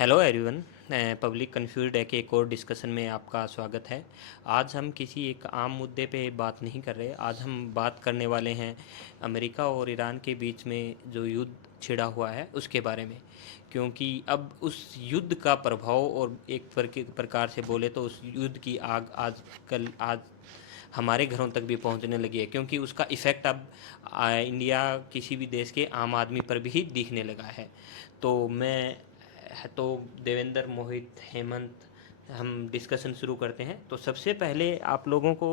Hello everyone. Public confuse day के एक और डिस्कशन में आपका स्वागत है। आज हम किसी एक आम मुद्दे पे बात नहीं कर रहे। आज हम बात करने वाले हैं अमेरिका और ईरान के बीच में जो युद्ध छिड़ा हुआ है उसके बारे में। क्योंकि अब उस युद्ध का प्रभाव और एक प्रकार से बोले तो उस युद्ध की आग आज हमारे घरों तक भी पहुंचने लगी है, क्योंकि उसका इफ़ेक्ट अब इंडिया किसी भी देश के आम आदमी पर भी दिखने लगा है। तो मैं तो देवेंद्र, मोहित, हेमंत, हम डिस्कशन शुरू करते हैं। तो सबसे पहले आप लोगों को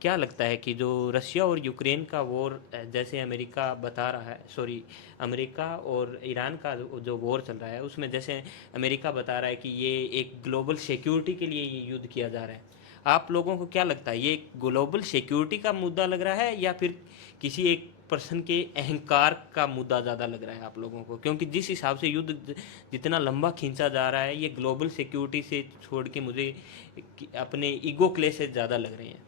क्या लगता है कि जो रशिया और यूक्रेन का वॉर, जैसे अमेरिका बता रहा है, सॉरी, अमेरिका और ईरान का जो वॉर चल रहा है उसमें जैसे अमेरिका बता रहा है कि ये एक ग्लोबल सिक्योरिटी के लिए ये युद्ध किया जा रहा है। आप लोगों को क्या लगता है, ये ग्लोबल सिक्योरिटी का मुद्दा लग रहा है या फिर किसी एक पर्सन के अहंकार का मुद्दा ज़्यादा लग रहा है आप लोगों को? क्योंकि जिस हिसाब से युद्ध जितना लंबा खींचा जा रहा है, ये ग्लोबल सिक्योरिटी से छोड़ के मुझे अपने ईगो क्लेश से ज़्यादा लग रहे हैं।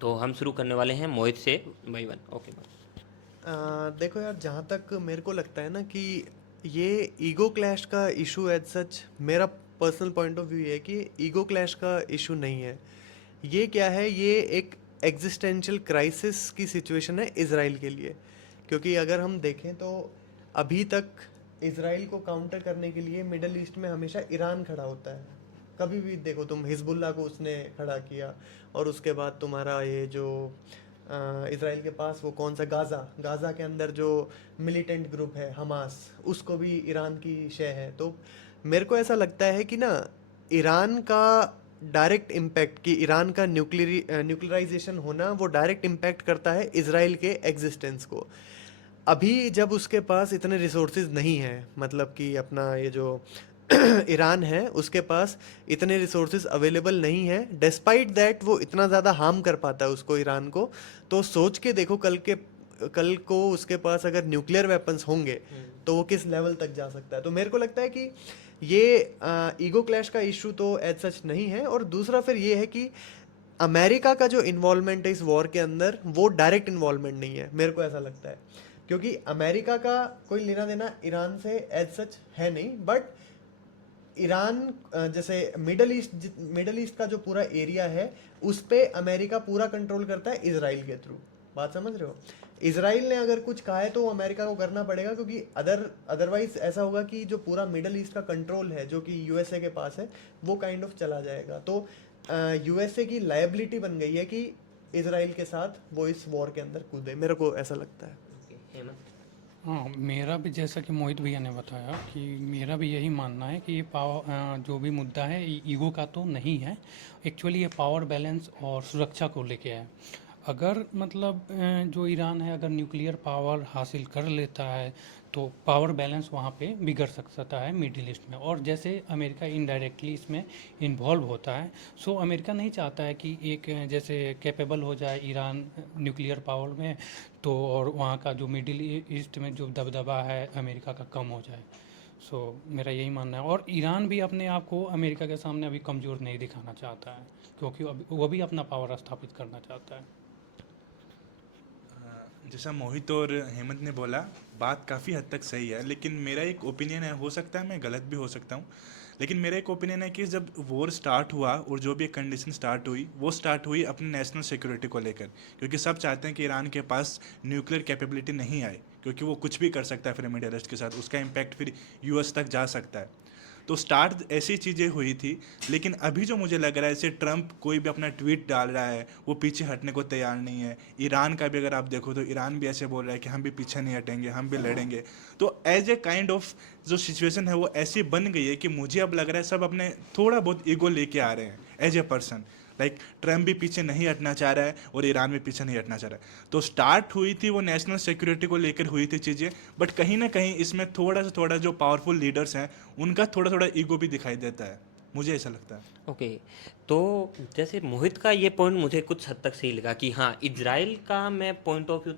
तो हम शुरू करने वाले हैं मोहित से। भाई वन, ओके भाई। देखो यार, जहाँ तक मेरे को लगता है ना कि ये ईगो क्लैश का इशू एज सच, मेरा पर्सनल पॉइंट ऑफ व्यू ये है कि ईगो क्लैश का इशू नहीं है। ये क्या है, ये एक एग्जिस्टेंशियल क्राइसिस की सिचुएशन है इसराइल के लिए। क्योंकि अगर हम देखें तो अभी तक इसराइल को काउंटर करने के लिए मिडल ईस्ट में हमेशा ईरान खड़ा होता है। कभी भी देखो तुम, हिजबुल्ला को उसने खड़ा किया, और उसके बाद तुम्हारा ये जो इसराइल के पास वो कौन सा गाज़ा गाज़ा के अंदर जो मिलिटेंट ग्रुप है हमास, उसको भी ईरान की शय है। तो मेरे को ऐसा लगता है कि ना, ईरान का डायरेक्ट इम्पैक्ट, कि ईरान का न्यूक्लियराइजेशन होना वो डायरेक्ट इम्पैक्ट करता है इसराइल के एग्जिस्टेंस को। अभी जब उसके पास इतने रिसोर्सेज नहीं हैं, मतलब कि अपना ये जो ईरान है उसके पास इतने रिसोर्सेज अवेलेबल नहीं है, डिस्पाइट दैट वो इतना ज़्यादा हार्म कर पाता है उसको, ईरान को। तो सोच के देखो, कल को उसके पास अगर न्यूक्लियर वेपन्स होंगे तो वो किस लेवल तक जा सकता है। तो मेरे को लगता है कि ये ईगो क्लैश का इशू तो एज सच नहीं है। और दूसरा फिर ये है कि अमेरिका का जो इन्वॉल्वमेंट है इस वॉर के अंदर, वो डायरेक्ट इन्वॉल्वमेंट नहीं है, मेरे को ऐसा लगता है। क्योंकि अमेरिका का कोई लेना देना ईरान से एज सच है नहीं, बट ईरान जैसे मिडल ईस्ट का जो पूरा एरिया है, उस पे अमेरिका पूरा कंट्रोल करता है इसराइल के थ्रू। बात समझ रहे हो? इसराइल ने अगर कुछ कहा है तो वो अमेरिका को करना पड़ेगा, क्योंकि अदरवाइज ऐसा होगा कि जो पूरा मिडल ईस्ट का कंट्रोल है जो कि यूएसए के पास है, वो काइंड ऑफ चला जाएगा। तो यूएसए की लायबिलिटी बन गई है कि इसराइल के साथ वो इस वॉर के अंदर कूदे, मेरे को ऐसा लगता है। ओके हेमंत। हाँ, मेरा भी जैसा कि मोहित भैया ने बताया कि मेरा भी यही मानना है कि ये जो भी मुद्दा है ईगो का तो नहीं है। एक्चुअली ये पावर बैलेंस और सुरक्षा को लेके है। अगर मतलब जो ईरान है अगर न्यूक्लियर पावर हासिल कर लेता है तो पावर बैलेंस वहाँ पे बिगड़ सकता है मिडिल ईस्ट में। और जैसे अमेरिका इनडायरेक्टली इसमें इन्वॉल्व होता है, सो अमेरिका नहीं चाहता है कि एक जैसे कैपेबल हो जाए ईरान न्यूक्लियर पावर में, तो और वहाँ का जो मिडिल ईस्ट में जो दबदबा है अमेरिका का कम हो जाए। सो मेरा यही मानना है। और ईरान भी अपने आप को अमेरिका के सामने अभी कमज़ोर नहीं दिखाना चाहता है, क्योंकि वो भी अपना पावर स्थापित करना चाहता है। जैसा मोहित और हेमंत ने बोला, बात काफ़ी हद तक सही है, लेकिन मेरा एक ओपिनियन है, हो सकता है मैं गलत भी हो सकता हूँ, लेकिन मेरा एक ओपिनियन है कि जब वॉर स्टार्ट हुआ और जो भी एक कंडीशन स्टार्ट हुई, वो स्टार्ट हुई अपने नेशनल सिक्योरिटी को लेकर। क्योंकि सब चाहते हैं कि ईरान के पास न्यूक्लियर कैपेबिलिटी नहीं आए, क्योंकि वो कुछ भी कर सकता है फिर मिडिल ईस्ट के साथ, उसका इम्पैक्ट फिर यूएस तक जा सकता है। तो स्टार्ट ऐसी चीज़ें हुई थी। लेकिन अभी जो मुझे लग रहा है, जैसे ट्रंप कोई भी अपना ट्वीट डाल रहा है, वो पीछे हटने को तैयार नहीं है। ईरान का भी अगर आप देखो तो ईरान भी ऐसे बोल रहा है कि हम भी पीछे नहीं हटेंगे, हम भी लड़ेंगे। तो एज ए काइंड ऑफ जो सिचुएशन है वो ऐसी बन गई है कि मुझे अब लग रहा है सब अपने थोड़ा बहुत ईगो लेके आ रहे हैं as a person. Like Trump भी पीछे नहीं हटना चाह रहा है और ईरान भी पीछे नहीं हटना चाह रहा है। तो स्टार्ट हुई थी वो नेशनल सिक्योरिटी को लेकर हुई थी चीज़ें, बट कहीं ना कहीं इसमें थोड़ा सा थोड़ा जो पावरफुल लीडर्स हैं उनका थोड़ा थोड़ा ईगो भी दिखाई देता है, मुझे ऐसा लगता है। ओके। तो जैसे मोहित का ये पॉइंट मुझे कुछ हद तक सही लगा कि हाँ, इजराइल का मैं पॉइंट ऑफ व्यू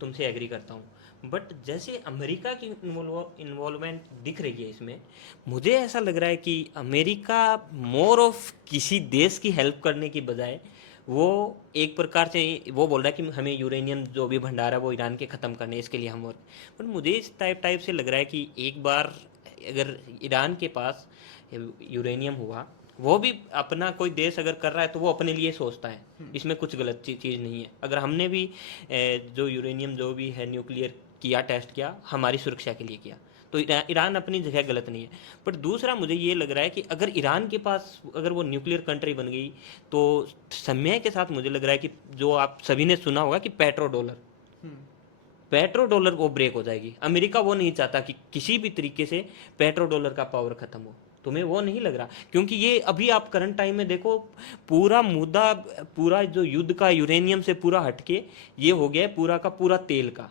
तुमसे एग्री करता हूँ। बट जैसे अमेरिका की इन्वॉल्वमेंट दिख रही है इसमें, मुझे ऐसा लग रहा है कि अमेरिका मोर ऑफ किसी देश की हेल्प करने की बजाय वो एक प्रकार से वो बोल रहा है कि हमें यूरेनियम जो भी भंडार है वो ईरान के ख़त्म करने, इसके लिए हम वर्क। बट मुझे इस टाइप टाइप से लग रहा है कि एक बार अगर ईरान के पास यूरेनियम हुआ, वो भी अपना कोई देश अगर कर रहा है तो वो अपने लिए सोचता है, इसमें कुछ गलत चीज़ नहीं है। अगर हमने भी जो यूरेनियम जो भी है न्यूक्लियर किया, टेस्ट किया, हमारी सुरक्षा के लिए किया, तो ईरान अपनी जगह गलत नहीं है। पर दूसरा मुझे ये लग रहा है कि अगर ईरान के पास अगर वो न्यूक्लियर कंट्री बन गई तो समय के साथ मुझे लग रहा है कि जो आप सभी ने सुना होगा कि पेट्रो डॉलर वो ब्रेक हो जाएगी। अमेरिका वो नहीं चाहता कि किसी भी तरीके से पेट्रो डॉलर का पावर ख़त्म हो। तुम्हें वो नहीं लग रहा? क्योंकि ये अभी आप करंट टाइम में देखो, पूरा मुद्दा, पूरा जो युद्ध का यूरेनियम से पूरा हटके ये हो गया है पूरा का पूरा तेल का।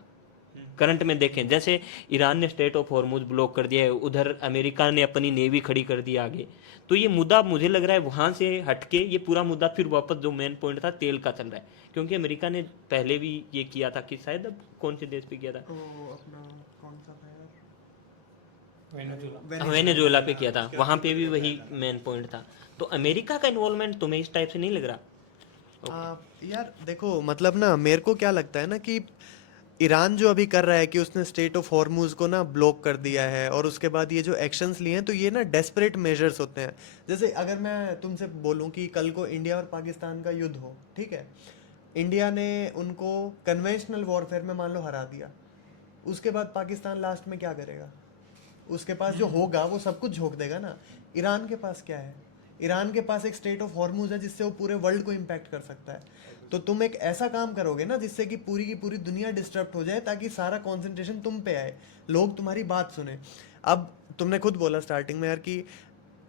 करंट में देखें, जैसे ईरान ने स्टेट ऑफ हॉर्मुज ब्लॉक कर दिया है, उधर अमेरिका ने अपनी नेवी खड़ी कर दी आगे, तो ये मुद्दा मुझे लग रहा है वहाँ से हटके ये पूरा मुद्दा फिर वापस जो मेन पॉइंट था तेल का चल रहा है। क्योंकि अमेरिका ने पहले भी ये किया था कि शायद अब कौन से देश पे किया था, वो अपना कौन सा था वेनेजुला। यार, वेनेजुएला पे किया था, वहाँ पे भी वही मेन पॉइंट था। तो अमेरिका का इन्वॉल्वमेंट तुम्हें इस टाइप से नहीं लग रहा? यार देखो, मतलब ना मेरे को क्या लगता है ना कि ईरान जो अभी कर रहा है कि उसने स्टेट ऑफ हॉर्मुज को ना ब्लॉक कर दिया है, और उसके बाद ये जो एक्शंस लिए हैं, तो ये ना डेस्परेट मेजर्स होते हैं। जैसे अगर मैं तुमसे बोलूं कि कल को इंडिया और पाकिस्तान का युद्ध हो, ठीक है, इंडिया ने उनको कन्वेंशनल वॉरफेयर में मान लो हरा दिया, उसके बाद पाकिस्तान लास्ट में क्या करेगा? उसके पास जो होगा वो सब कुछ झोंक देगा ना। ईरान के पास क्या है? ईरान के पास एक स्टेट ऑफ हॉर्मुज है जिससे वो पूरे वर्ल्ड को इम्पैक्ट कर सकता है। तो तुम एक ऐसा काम करोगे ना जिससे कि पूरी की पूरी दुनिया डिस्टर्ब हो जाए, ताकि सारा कंसंट्रेशन तुम पे आए, लोग तुम्हारी बात सुने। अब तुमने खुद बोला स्टार्टिंग में यार कि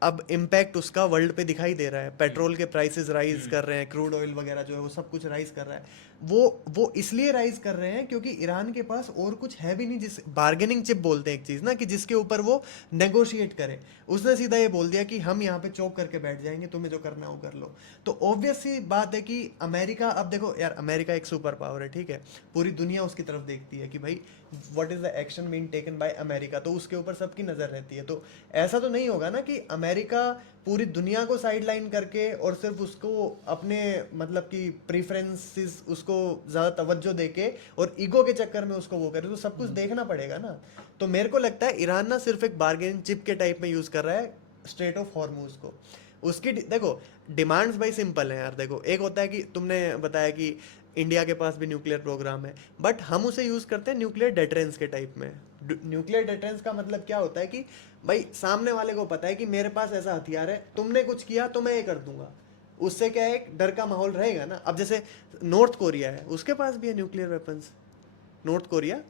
अब इम्पैक्ट उसका वर्ल्ड पे दिखाई दे रहा है, पेट्रोल के प्राइसेस राइज कर रहे हैं, क्रूड ऑयल वगैरह जो है वो सब कुछ राइज कर रहा है। वो इसलिए राइज कर रहे हैं क्योंकि ईरान के पास और कुछ है भी नहीं, जिस बार्गेनिंग चिप बोलते हैं एक चीज़ ना, कि जिसके ऊपर वो नेगोशिएट करे। उसने सीधा ये बोल दिया कि हम यहाँ पे चौक करके बैठ जाएंगे, तुम्हें जो करना है वो कर लो। तो ऑब्वियस सी बात है कि अमेरिका, अब देखो यार, अमेरिका एक सुपर पावर है, ठीक है, पूरी दुनिया उसकी तरफ देखती है कि भाई what is the action being taken by America, तो उसके ऊपर सबकी नज़र रहती है। तो ऐसा तो नहीं होगा ना कि अमेरिका पूरी दुनिया को साइडलाइन करके और सिर्फ उसको अपने मतलब कि प्रेफरेंसेस, उसको ज़्यादा तवज्जो देके और ईगो के चक्कर में उसको वो करे, तो सब कुछ देखना पड़ेगा ना। तो मेरे को लगता है ईरान ना सिर्फ एक बार्गेनिंग चिप के टाइप में यूज़ कर रहा है स्ट्रेट ऑफ हॉर्मुज को। उसकी देखो डिमांड्स भाई सिंपल है यार। देखो, एक होता है कि तुमने बताया कि इंडिया के पास भी न्यूक्लियर प्रोग्राम है, बट हम उसे यूज़ करते हैं न्यूक्लियर डेटरेंस के टाइप में। न्यूक्लियर डेटरेंस का मतलब क्या होता है कि भाई सामने वाले को पता है कि मेरे पास ऐसा हथियार है, तुमने कुछ किया तो मैं ये कर दूंगा। उससे क्या है, एक डर का माहौल रहेगा ना। अब जैसे नॉर्थ कोरिया है, उसके पास भी है न्यूक्लियर वेपन्स। नॉर्थ कोरिया,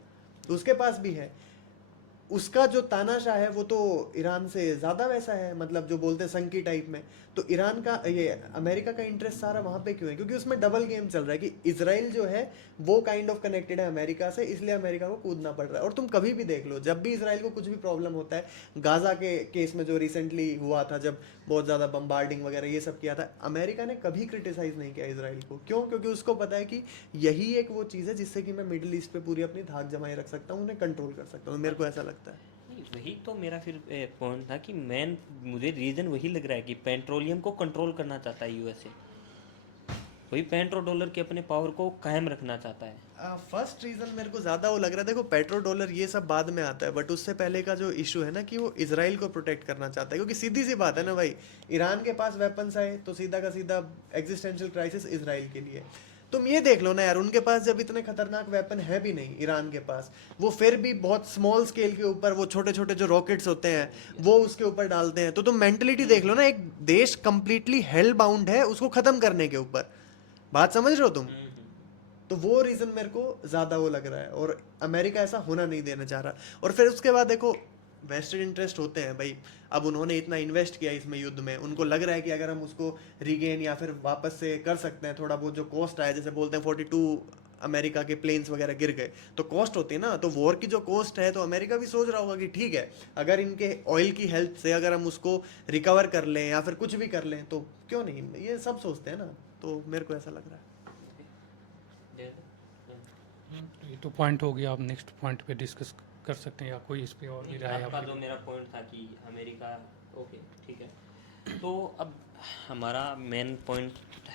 उसके पास भी है। उसका जो तानाशाह है वो तो ईरान से ज़्यादा वैसा है, मतलब जो बोलते हैं संकी टाइप में। तो ईरान का, ये अमेरिका का इंटरेस्ट सारा वहाँ पे क्यों है? क्योंकि उसमें डबल गेम चल रहा है कि इजराइल जो है वो काइंड ऑफ कनेक्टेड है अमेरिका से, इसलिए अमेरिका को कूदना पड़ रहा है। और तुम कभी भी देख लो, जब भी इजराइल को कुछ भी प्रॉब्लम होता है, गाजा के केस में जो रिसेंटली हुआ था, जब बहुत ज़्यादा बम्बार्डिंग वगैरह ये सब किया था, अमेरिका ने कभी क्रिटिसाइज नहीं किया इसराइल को। क्यों? क्योंकि उसको पता है कि यही एक वो चीज़ है जिससे कि मैं मिडिल ईस्ट पे पूरी अपनी धाक जमाए रख सकता हूँ, उन्हें कंट्रोल कर सकता हूँ। मेरे को ऐसा लगता है। नहीं, वही तो मेरा फिर पॉइंट था कि मेन मुझे रीज़न वही लग रहा है कि पेट्रोलियम को कंट्रोल करना चाहता है यूएसए, वही पेट्रो डॉलर के अपने पावर को कायम रखना चाहता है। फर्स्ट रीजन मेरे को ज़्यादा वो लग रहा है, देखो पेट्रो डॉलर ये सब बाद में आता है, बट उससे पहले का जो इशू है ना कि वो इसराइल को प्रोटेक्ट करना चाहता है। क्योंकि सीधी सी बात है ना भाई, ईरान के पास वेपन्स आए तो सीधा का सीधा एग्जिस्टेंशियल क्राइसिस इसराइल के लिए। तुम ये देख लो ना यार, उनके पास जब इतने खतरनाक वेपन है भी नहीं ईरान के पास, वो फिर भी बहुत स्मॉल स्केल के ऊपर वो छोटे छोटे जो रॉकेट्स होते हैं वो उसके ऊपर डालते हैं। तो तुम मेंटलिटी देख लो ना, एक देश कंप्लीटली हेल बाउंड है उसको खत्म करने के ऊपर। बात समझ रहे हो तुम? तो वो रीज़न मेरे को ज़्यादा वो लग रहा है, और अमेरिका ऐसा होना नहीं देना चाह रहा। और फिर उसके बाद देखो, वेस्टेड इंटरेस्ट होते हैं भाई। अब उन्होंने इतना इन्वेस्ट किया इसमें युद्ध में, उनको लग रहा है कि अगर हम उसको रिगेन या फिर वापस से कर सकते हैं, थोड़ा बहुत जो कॉस्ट आया, जैसे बोलते हैं 42 अमेरिका के प्लेन्स वगैरह गिर गए, तो कॉस्ट होती है ना, तो वॉर की जो कॉस्ट है, तो अमेरिका भी सोच रहा होगा कि ठीक है, अगर इनके ऑयल की हेल्प से अगर हम उसको रिकवर कर लें या फिर कुछ भी कर लें तो क्यों नहीं, ये सब सोचते हैं ना। तो मेरे को ऐसा लग रहा है। ये तो पॉइंट हो गया, आप नेक्स्ट पॉइंट पे डिस्कस कर सकते हैं, या कोई इस पे और भी राय आपका आपकी? जो मेरा पॉइंट था कि अमेरिका, ओके ठीक है। तो अब हमारा मेन पॉइंट,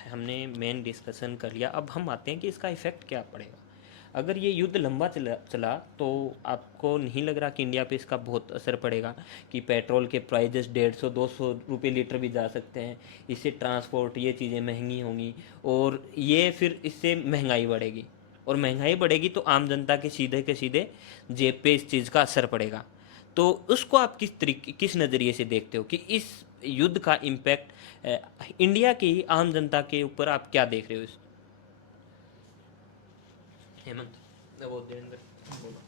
हमने मेन डिस्कशन कर लिया, अब हम आते हैं कि इसका इफ़ेक्ट क्या पड़ेगा। अगर ये युद्ध लंबा चला चला तो आपको नहीं लग रहा कि इंडिया पे इसका बहुत असर पड़ेगा, कि पेट्रोल के प्राइजेस 150-200 रुपये लीटर भी जा सकते हैं, इससे ट्रांसपोर्ट ये चीज़ें महंगी होंगी, और ये फिर इससे महंगाई बढ़ेगी, और महंगाई बढ़ेगी तो आम जनता के सीधे जेब पे इस चीज़ का असर पड़ेगा। तो उसको आप किस नज़रिए से देखते हो कि इस युद्ध का इम्पैक्ट इंडिया की आम जनता के ऊपर आप क्या देख रहे हो इस? हेमंत, वो देवेंद्र बोलो।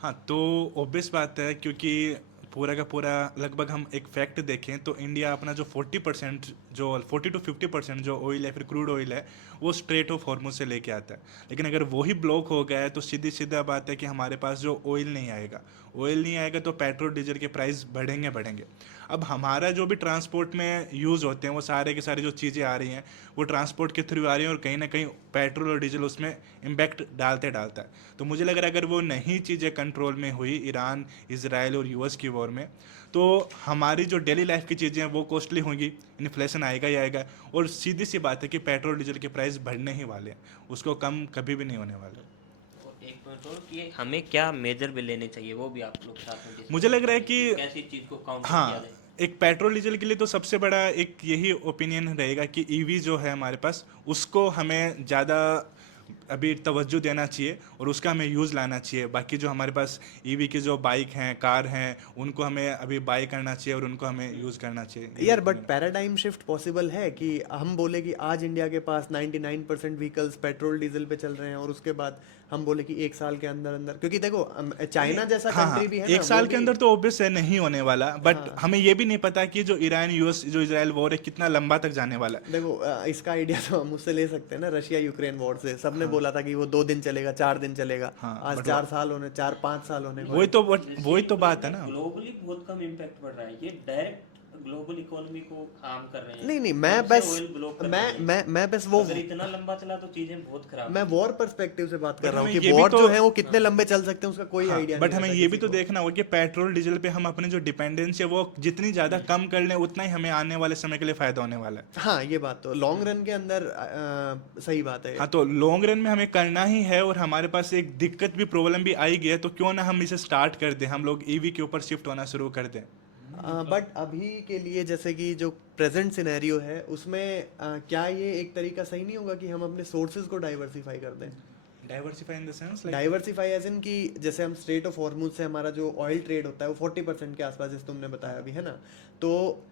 हाँ, तो ऑब्वियस बात है, क्योंकि पूरा का पूरा लगभग हम एक फैक्ट देखें तो इंडिया अपना जो 40% जो 40 to 50% जो ऑयल है, फिर क्रूड ऑयल है, वो स्ट्रेट ऑफ हॉर्मुज से लेके आता है। लेकिन अगर वही ब्लॉक हो गया है तो सीधा बात है कि हमारे पास जो ऑयल नहीं आएगा, ऑयल नहीं आएगा तो पेट्रोल डीजल के प्राइस बढ़ेंगे। अब हमारा जो भी ट्रांसपोर्ट में यूज़ होते हैं वो सारे के सारे जो चीज़ें आ रही हैं वो ट्रांसपोर्ट के थ्रू आ रही हैं, और कहीं ना कहीं पेट्रोल और डीजल उसमें इम्पैक्ट डालता है। तो मुझे लग रहा है अगर वो नहीं चीज़ें कंट्रोल में हुई ईरान, इसराइल और यूएस की वॉर में, तो हमारी जो डेली लाइफ की चीज़ें हैं वो कॉस्टली होंगी, इन्फ्लेशन आएगा ही आएगा, और सीधी सी बात है कि पेट्रोल डीजल के प्राइस बढ़ने ही वाले हैं, उसको कम कभी भी नहीं होने वाले। और एक पॉइंट और कि हमें क्या मेजर भी लेने चाहिए, वो भी आप लोग साथ में discuss मुझे लग रहा है करें कि कैसी चीज़ को काउंटर किया हाँ, जाए। एक पेट्रोल डीजल के लिए तो सबसे बड़ा एक यही ओपिनियन रहेगा कि ईवी जो है हमारे पास, उसको हमें ज़्यादा अभी तवज्जो देना चाहिए और उसका हमें यूज़ लाना चाहिए। बाकी जो हमारे पास ईवी की जो बाइक हैं, कार हैं, उनको हमें अभी बाय करना चाहिए और उनको हमें यूज़ करना चाहिए। यही यार बट opinion है। पैराडाइम शिफ्ट पॉसिबल है कि हम बोले कि आज इंडिया के पास 99% व्हीकल्स पेट्रोल डीजल पे चल रहे हैं, और उसके बाद हम बोले कि एक साल के अंदर अंदर, क्योंकि देखो चाइना जैसा हाँ, कंट्री भी है ना, एक साल वो के भी। अंदर तो ऑब्वियस है नहीं होने वाला, बट हाँ। हमें ये भी नहीं पता कि जो ईरान यूएस जो इसराइल वॉर है कितना लंबा तक जाने वाला है। देखो इसका आइडिया तो हम उससे ले सकते हैं ना, रशिया यूक्रेन वॉर से। सबने बोला था कि वो 2 दिन चलेगा, 4 दिन चलेगा। हाँ, आज but 4-5 साल होने को वही है। तो वही तो बात है ना। ग्लोबली बहुत कम इम्पैक्ट पड़ रहा है, ये डायरेक्ट ग्लोबल इकोनॉमी को हार्म कर रहे हैं। नहीं कब मैं से बस ऑयल ब्लॉक कर मैं रहे हैं। मैं बस वो अगर इतना लंबा चला तो चीजें बहुत खराब मैं हैं। वॉर पर्सपेक्टिव से बात कर But रहा हूँ हमें कि ये भी वॉर तो- जो है वो कितने लंबे चल सकते हैं उसका कोई हाँ, आइडिया बट नहीं हमें रहता ये भी किसी तो को। देखना होगा कि पेट्रोल डीजल पे हम अपने जो डिपेंडेंसी है वो जितनी ज़्यादा कम कर लें उतना ही हमें आने वाले समय के लिए फ़ायदा होने वाला है। हाँ, ये बात तो लॉन्ग रन के अंदर सही बात है। हाँ, तो लॉन्ग रन में हमें करना ही है, और हमारे पास एक दिक्कत भी, प्रॉब्लम भी आई गई है, तो क्यों ना हम इसे स्टार्ट कर दें, हम लोग ईवी के ऊपर शिफ्ट होना शुरू कर दें। बट अभी के लिए जैसे कि जो प्रेजेंट सिनेरियो है उसमें क्या ये एक तरीका सही नहीं होगा कि हम अपने सोर्सेज को डाइवर्सिफाई कर दें? Diversify in the sense diversify as in कि जैसे हम स्ट्रेट ऑफ हॉर्मुज से हमारा जो ऑयल ट्रेड होता है वो 40% के आसपास, जैसे तुमने बताया अभी, है ना? तो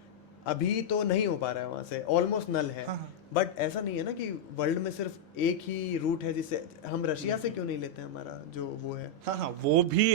अभी तो नहीं हो पा रहा है वहाँ से, ऑलमोस्ट नल है। हाँ, हाँ। बट ऐसा नहीं है ना कि वर्ल्ड में सिर्फ एक ही रूट है जिससे हम रशिया से क्यों नहीं लेते हैं हमारा जो वो है? हाँ हाँ, वो भी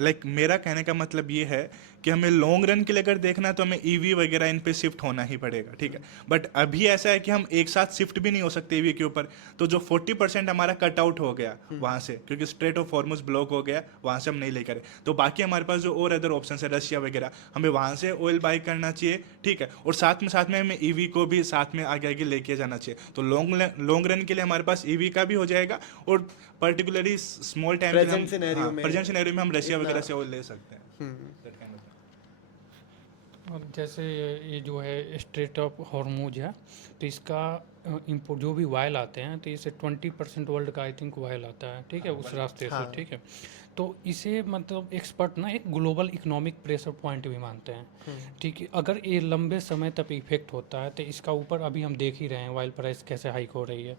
लाइक मेरा कहने का मतलब ये है कि हमें लॉन्ग रन के लिए अगर देखना है तो हमें ईवी वगैरह इन पे शिफ्ट होना ही पड़ेगा, ठीक है। बट अभी ऐसा है कि हम एक साथ शिफ्ट भी नहीं हो सकते ईवी के ऊपर, तो जो 40% हमारा कट आउट हो गया वहाँ से, क्योंकि स्ट्रेट ऑफ हॉर्मुज ब्लॉक हो गया, वहाँ से हम नहीं लेकर, तो बाकी हमारे पास जो और अदर ऑप्शन है रशिया वगैरह, हमें वहाँ से ऑयल बाई करना चाहिए, ठीक है। और साथ में हमें ईवी को भी साथ में आगे आगे लेके जाना चाहिए, तो लॉन्ग रन के लिए हमारे पास ईवी का भी हो जाएगा, और particularly small time Present scenario में प्रेजेंट सिनेरियो में हम रशिया इतना- वगैरह से ऑयल ले सकते हैं। हम्म। That kind of thing. और जैसे ये जो है स्ट्रेट ऑफ हॉर्मुज है, तो इसका इंपोर्ट जो भी वायल आते हैं तो इसे 20% वर्ल्ड का आई थिंक वायल आता है, ठीक है, उस रास्ते से, हाँ। ठीक है। तो इसे मतलब एक्सपर्ट ना एक ग्लोबल इकोनॉमिक प्रेशर पॉइंट भी मानते हैं, ठीक है। अगर ये लंबे समय तक इफेक्ट होता है तो इसका ऊपर अभी हम देख ही रहे हैं वाइल प्राइस कैसे हाइक हो रही है,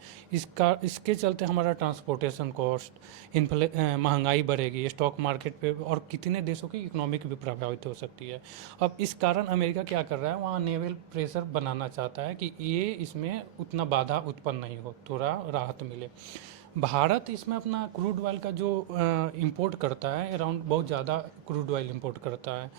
इसके चलते हमारा ट्रांसपोर्टेशन कॉस्ट, महंगाई बढ़ेगी, स्टॉक मार्केट पे और कितने देशों की इकोनॉमिक भी प्रभावित हो सकती है। अब इस कारण अमेरिका क्या कर रहा है, वहाँ नेवल प्रेशर बनाना चाहता है कि ये इसमें उतना बाधा उत्पन्न नहीं हो, थोड़ा राहत मिले। भारत इसमें अपना क्रूड ऑयल का जो इंपोर्ट करता है, अराउंड बहुत ज़्यादा क्रूड ऑयल इंपोर्ट करता है,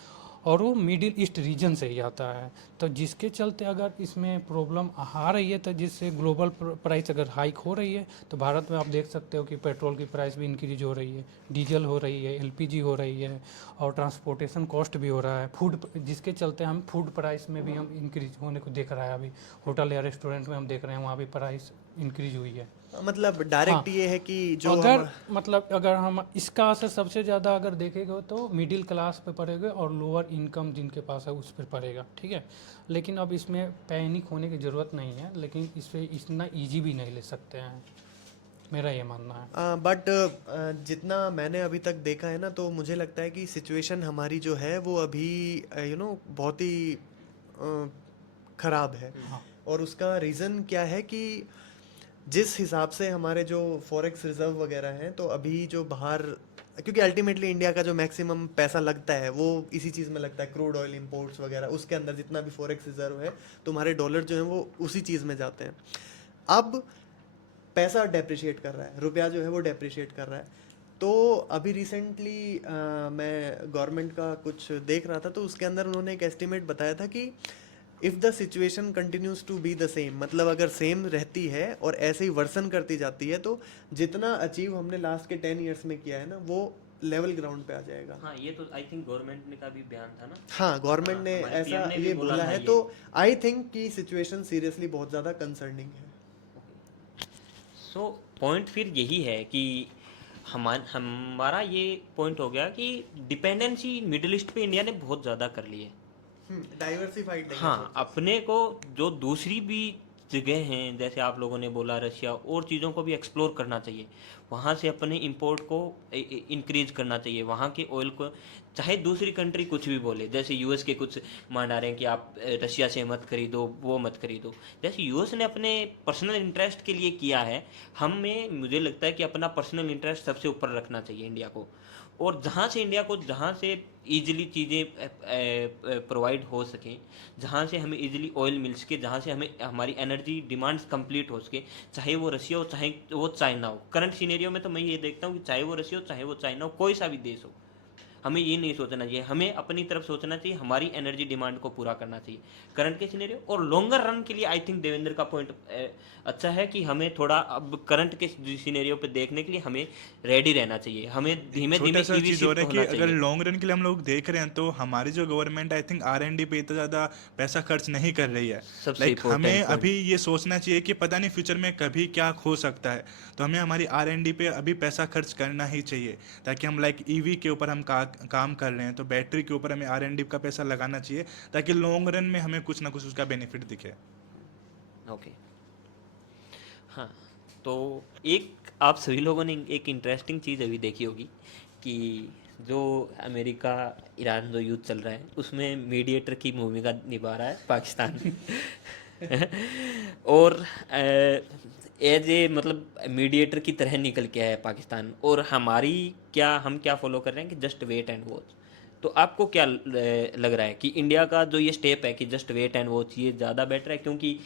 और वो मिडिल ईस्ट रीजन से ही आता है, तो जिसके चलते अगर इसमें प्रॉब्लम आ रही है, तो जिससे ग्लोबल प्राइस अगर हाइक हो रही है, तो भारत में आप देख सकते हो कि पेट्रोल की प्राइस भी इंक्रीज हो रही है, डीजल हो रही है, एलपीजी हो रही है, और ट्रांसपोर्टेशन कॉस्ट भी हो रहा है, फूड, जिसके चलते हम फूड प्राइस में भी हम इंक्रीज होने को देख रहा है। अभी होटल या रेस्टोरेंट में हम देख रहे हैं वहाँ भी प्राइस इंक्रीज हुई है। मतलब डायरेक्ट हाँ। ये है कि जो अगर मतलब अगर हम इसका असर सबसे ज़्यादा अगर देखेगा तो मिडिल क्लास पे पड़ेगा और लोअर इनकम जिनके पास है उस पर पड़ेगा, ठीक है। लेकिन अब इसमें पैनिक होने की ज़रूरत नहीं है, लेकिन इस पर इतना ईजी भी नहीं ले सकते हैं। मेरा ये मानना है। बट जितना मैंने अभी तक देखा है ना, तो मुझे लगता है कि सिचुएशन हमारी जो है वो अभी बहुत ही ख़राब है। हाँ। और उसका रीज़न क्या है कि जिस हिसाब से हमारे जो फॉरेक्स रिजर्व वगैरह हैं, तो अभी जो बाहर, क्योंकि अल्टीमेटली इंडिया का जो मैक्सिमम पैसा लगता है वो इसी चीज़ में लगता है, क्रूड ऑयल इंपोर्ट्स वगैरह, उसके अंदर जितना भी फॉरेक्स रिजर्व है, तुम्हारे डॉलर जो हैं वो उसी चीज़ में जाते हैं। अब पैसा डेप्रिशिएट कर रहा है, रुपया जो है वो डेप्रिशिएट कर रहा है। तो अभी रिसेंटली मैं गवर्नमेंट का कुछ देख रहा था, तो उसके अंदर उन्होंने एक एस्टिमेट बताया था कि if the situation continues to be the same, मतलब अगर सेम रहती है और ऐसे ही वर्सन करती जाती है, तो जितना अचीव हमने लास्ट के 10 ईयर्स में किया है ना, वो लेवल ग्राउंड पे आ जाएगा। हाँ, ये तो आई थिंक गवर्नमेंट ने का भी बयान था ना। हाँ, गवर्नमेंट हाँ, ने हमारे ऐसा पीएम ने भी ये बोला बोला था है, ये। तो आई थिंक कि सिचुएशन सीरियसली बहुत ज़्यादा कंसर्निंग है। सो पॉइंट फिर यही है कि हमारा ये पॉइंट हो गया कि डिपेंडेंसी मिडिल ईस्ट पे इंडिया ने बहुत ज़्यादा कर ली है। डाइवर्सिफाइड नहीं है हाँ, sources। अपने को जो दूसरी भी जगह हैं, जैसे आप लोगों ने बोला रशिया, और चीज़ों को भी एक्सप्लोर करना चाहिए। वहाँ से अपने इंपोर्ट को इंक्रीज करना चाहिए, वहाँ के ऑयल को, चाहे दूसरी कंट्री कुछ भी बोले, जैसे यूएस के कुछ मान आ रहे हैं कि आप रशिया से मत खरीदो, वो मत खरीदो। जैसे यूएस ने अपने पर्सनल इंटरेस्ट के लिए किया है, हमें मुझे लगता है कि अपना पर्सनल इंटरेस्ट सबसे ऊपर रखना चाहिए इंडिया को। और जहाँ से इंडिया को, जहाँ से ईजिली चीज़ें प्रोवाइड हो सकें, जहाँ से हमें इजीली ऑयल मिल सके, जहाँ से हमें हमारी एनर्जी डिमांड्स कंप्लीट हो सके, चाहे वो रशिया हो चाहे वो चाइना हो। करंट सीनेरियो में तो मैं ये देखता हूँ कि चाहे वो रशिया हो चाहे वो चाइना हो, कोई सा भी देश हो, हमें ये नहीं सोचना चाहिए, हमें अपनी तरफ सोचना चाहिए, हमारी एनर्जी डिमांड को पूरा करना चाहिए करंट के सिनेरियो। और लॉन्गर रन के लिए आई थिंक देवेंद्र का पॉइंट अच्छा है कि हमें थोड़ा अब करंट के सिनेरियो पे देखने के लिए हमें रेडी रहना चाहिए, हमें धीमे धीमे छोटा सा ईवी चीज़ हो शिफ्ट रहा है कि होना अगर चाहिए। लॉन्ग रन के लिए हम लोग देख रहे हैं तो हमारी जो गवर्नमेंट आई थिंक R&D पे इतना ज़्यादा पैसा खर्च नहीं कर रही है। सबसे लाइक हमें इम्पोर्टेंट पॉइंट। अभी ये सोचना चाहिए कि पता नहीं फ्यूचर में कभी क्या हो सकता है, तो हमें हमारी R&D पे अभी पैसा खर्च करना ही चाहिए, ताकि हम लाइक ईवी के ऊपर हम काम कर रहे हैं तो बैटरी के ऊपर हमें R&D का पैसा लगाना चाहिए, ताकि लॉन्ग रन में हमें कुछ ना कुछ उसका बेनिफिट दिखे। ओके। हाँ, तो एक आप सभी लोगों ने एक इंटरेस्टिंग चीज़ अभी देखी होगी कि जो अमेरिका ईरान जो युद्ध चल रहा है, उसमें मीडिएटर की भूमिका निभा रहा है पाकिस्तान। और एज ए मतलब मीडिएटर की तरह निकल के आया है पाकिस्तान। और हम क्या फॉलो कर रहे हैं कि जस्ट वेट एंड वॉच। तो आपको क्या लग रहा है कि इंडिया का जो ये स्टेप है कि जस्ट वेट एंड वॉच, ये ज़्यादा बेटर है? क्योंकि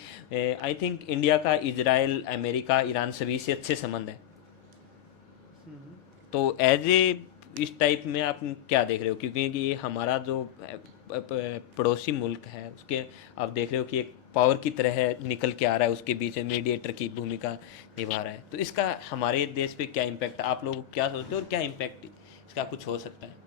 आई थिंक इंडिया का इजराइल, अमेरिका, ईरान सभी से अच्छे संबंध हैं। तो एज ए इस टाइप में आप क्या देख रहे हो? क्योंकि ये हमारा जो पड़ोसी मुल्क है, उसके आप देख रहे हो कि एक पावर की तरह निकल के आ रहा है, उसके बीच में मीडिएटर की भूमिका निभा रहा है। तो इसका हमारे देश पे क्या इम्पैक्ट, आप लोग क्या सोचते हो, और क्या इम्पैक्ट इसका कुछ हो सकता है?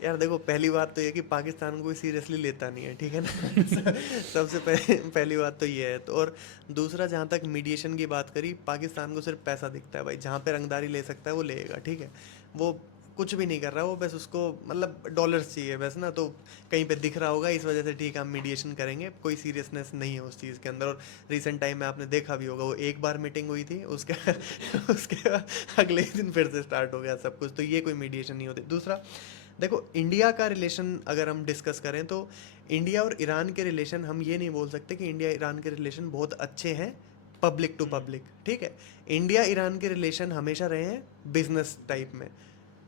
यार देखो, पहली बात तो ये कि पाकिस्तान को कोई सीरियसली लेता नहीं है, ठीक है ना। सबसे पहली बात तो ये है। तो और दूसरा, जहाँ तक मीडिएशन की बात करी, पाकिस्तान को सिर्फ पैसा दिखता है भाई, जहाँ पे रंगदारी ले सकता है वो लेगा, ठीक है। वो कुछ भी नहीं कर रहा, वो बस उसको मतलब डॉलर्स चाहिए बस ना, तो कहीं पे दिख रहा होगा इस वजह से ठीक है हम मीडिएशन करेंगे, कोई सीरियसनेस नहीं है उस चीज़ के अंदर। और रिसेंट टाइम में आपने देखा भी होगा, वो एक बार मीटिंग हुई थी, उसके उसके बाद अगले ही दिन फिर से स्टार्ट हो गया सब कुछ। तो ये कोई मीडिएशन नहीं होती। दूसरा देखो, इंडिया का रिलेशन अगर हम डिस्कस करें, तो इंडिया और ईरान के रिलेशन, हम ये नहीं बोल सकते कि इंडिया ईरान के रिलेशन बहुत अच्छे हैं पब्लिक टू पब्लिक, ठीक है। इंडिया ईरान के रिलेशन हमेशा रहे हैं बिजनेस टाइप में।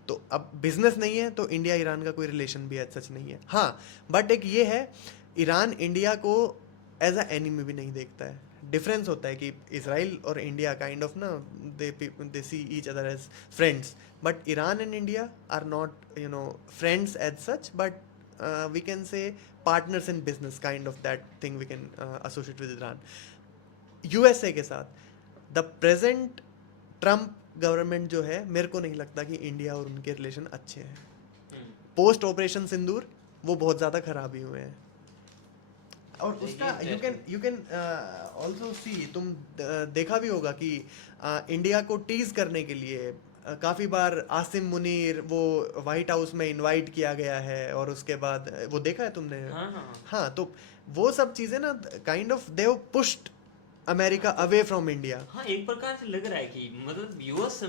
तो अब बिजनेस नहीं है तो इंडिया ईरान का कोई रिलेशन भी सच नहीं है। हाँ, बट एक ये है, ईरान इंडिया को एज अ एनिमी भी नहीं देखता है। डिफरेंस होता है कि इसराइल और इंडिया काइंड ऑफ ना, they see each other as friends, but Iran and India are not friends as such, but we can say partners in business, kind of that thing we can associate with Iran. USA के साथ the present Trump government जो है, मेरे को नहीं लगता कि India और उनके रिलेशन अच्छे हैं। पोस्ट ऑपरेशन सिंदूर वो बहुत ज़्यादा खराब ही हुए हैं। और उसका यू कैन ऑल्सो सी, तुम देखा भी होगा कि इंडिया को टीज करने के लिए काफ़ी बार आसिम मुनीर वो वाइट हाउस में इनवाइट किया गया है, और उसके बाद वो देखा है तुमने? हाँ हाँ। हाँ, तो वो सब चीज़ें ना kind of they pushed America away from India. हाँ, एक प्रकार से लग रहा है कि मतलब यूएस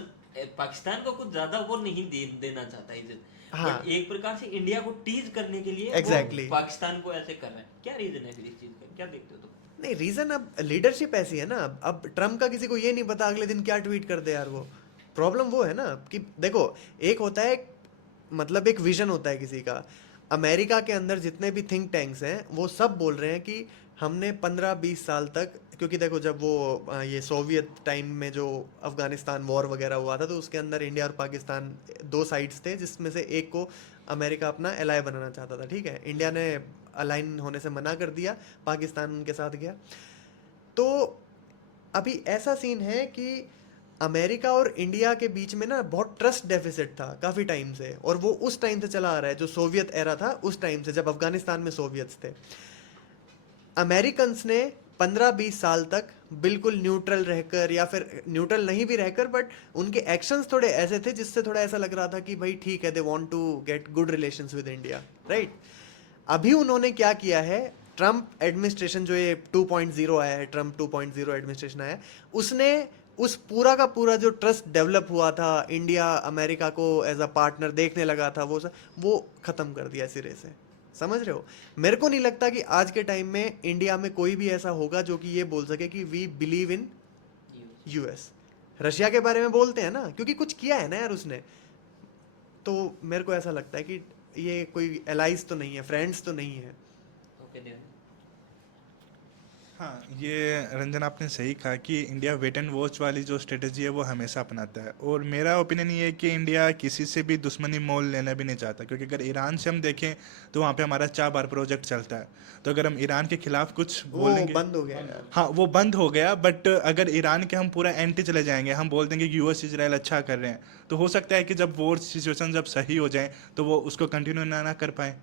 पाकिस्तान को कुछ ज्यादा वो नहीं देना चाहता इज्जत, हाँ बट एक प्रकार से इंडिया को टीज करने के लिए वो एग्जैक्टली पाकिस्तान को ऐसे कर रहा है। क्या रीजन है फिर इस चीज का, क्या देखते हो तुम? नहीं, रीजन अब लीडरशिप ऐसी है ना। अब ट्रम्प का किसी को ये नहीं पता अगले दिन क्या ट्वीट कर दे यार। वो प्रॉब्लम वो है ना कि देखो, एक होता है मतलब एक विजन होता है किसी का। अमेरिका के अंदर जितने भी थिंक टैंक्स हैं वो सब बोल रहे हैं कि हमने 15-20 साल तक, क्योंकि देखो जब वो ये सोवियत टाइम में जो अफगानिस्तान वॉर वगैरह हुआ था तो उसके अंदर इंडिया और पाकिस्तान दो साइड्स थे, जिसमें से एक को अमेरिका अपना एलाई बनाना चाहता था। ठीक है, इंडिया ने अलाइन होने से मना कर दिया, पाकिस्तान उनके साथ गया। तो अभी ऐसा सीन है कि अमेरिका और इंडिया के बीच में ना बहुत ट्रस्ट डेफिसिट था काफ़ी टाइम से, और वो उस टाइम से चला आ रहा है जो सोवियत एरा था, उस टाइम से जब अफगानिस्तान में सोवियत्स थे। अमेरिकन्स ने 15-20 साल तक बिल्कुल न्यूट्रल रहकर, या फिर न्यूट्रल नहीं भी रहकर, बट उनके एक्शंस थोड़े ऐसे थे जिससे थोड़ा ऐसा लग रहा था कि भाई ठीक है, they want to get good relations with India, right. अभी उन्होंने क्या किया है, ट्रम्प एडमिनिस्ट्रेशन जो ये 2.0 आया है, ट्रम्प 2.0 एडमिनिस्ट्रेशन आया है, उसने उस पूरा का पूरा जो ट्रस्ट डेवलप हुआ था, इंडिया अमेरिका को एज अ पार्टनर देखने लगा था, वो ख़त्म कर दिया सिरे से। समझ रहे हो? मेरे को नहीं लगता कि आज के टाइम में इंडिया में कोई भी ऐसा होगा जो कि ये बोल सके कि we believe in US. Russia के बारे में बोलते हैं ना, क्योंकि कुछ किया है ना यार उसने। तो मेरे को ऐसा लगता है कि ये कोई एलाइज तो नहीं है, फ्रेंड्स तो नहीं है। ओके देव। हाँ, ये रंजन आपने सही कहा कि इंडिया वेट एंड वॉच वाली जो स्ट्रेटजी है वो हमेशा अपनाता है, और मेरा ओपिनियन ये है कि इंडिया किसी से भी दुश्मनी मोल लेना भी नहीं चाहता, क्योंकि अगर ईरान से हम देखें तो वहाँ पे हमारा चाबार प्रोजेक्ट चलता है। तो अगर हम ईरान के खिलाफ कुछ वो बोलेंगे, बंद हो गया यार। हाँ वो बंद हो गया, बट अगर ईरान के हम पूरा एंटी चले जाएंगे, हम बोल देंगे कि यूएस इजराइल अच्छा कर रहे हैं, तो हो सकता है कि जब वॉर सिचुएशन जब सही हो जाए तो वो उसको कंटिन्यू ना कर पाए।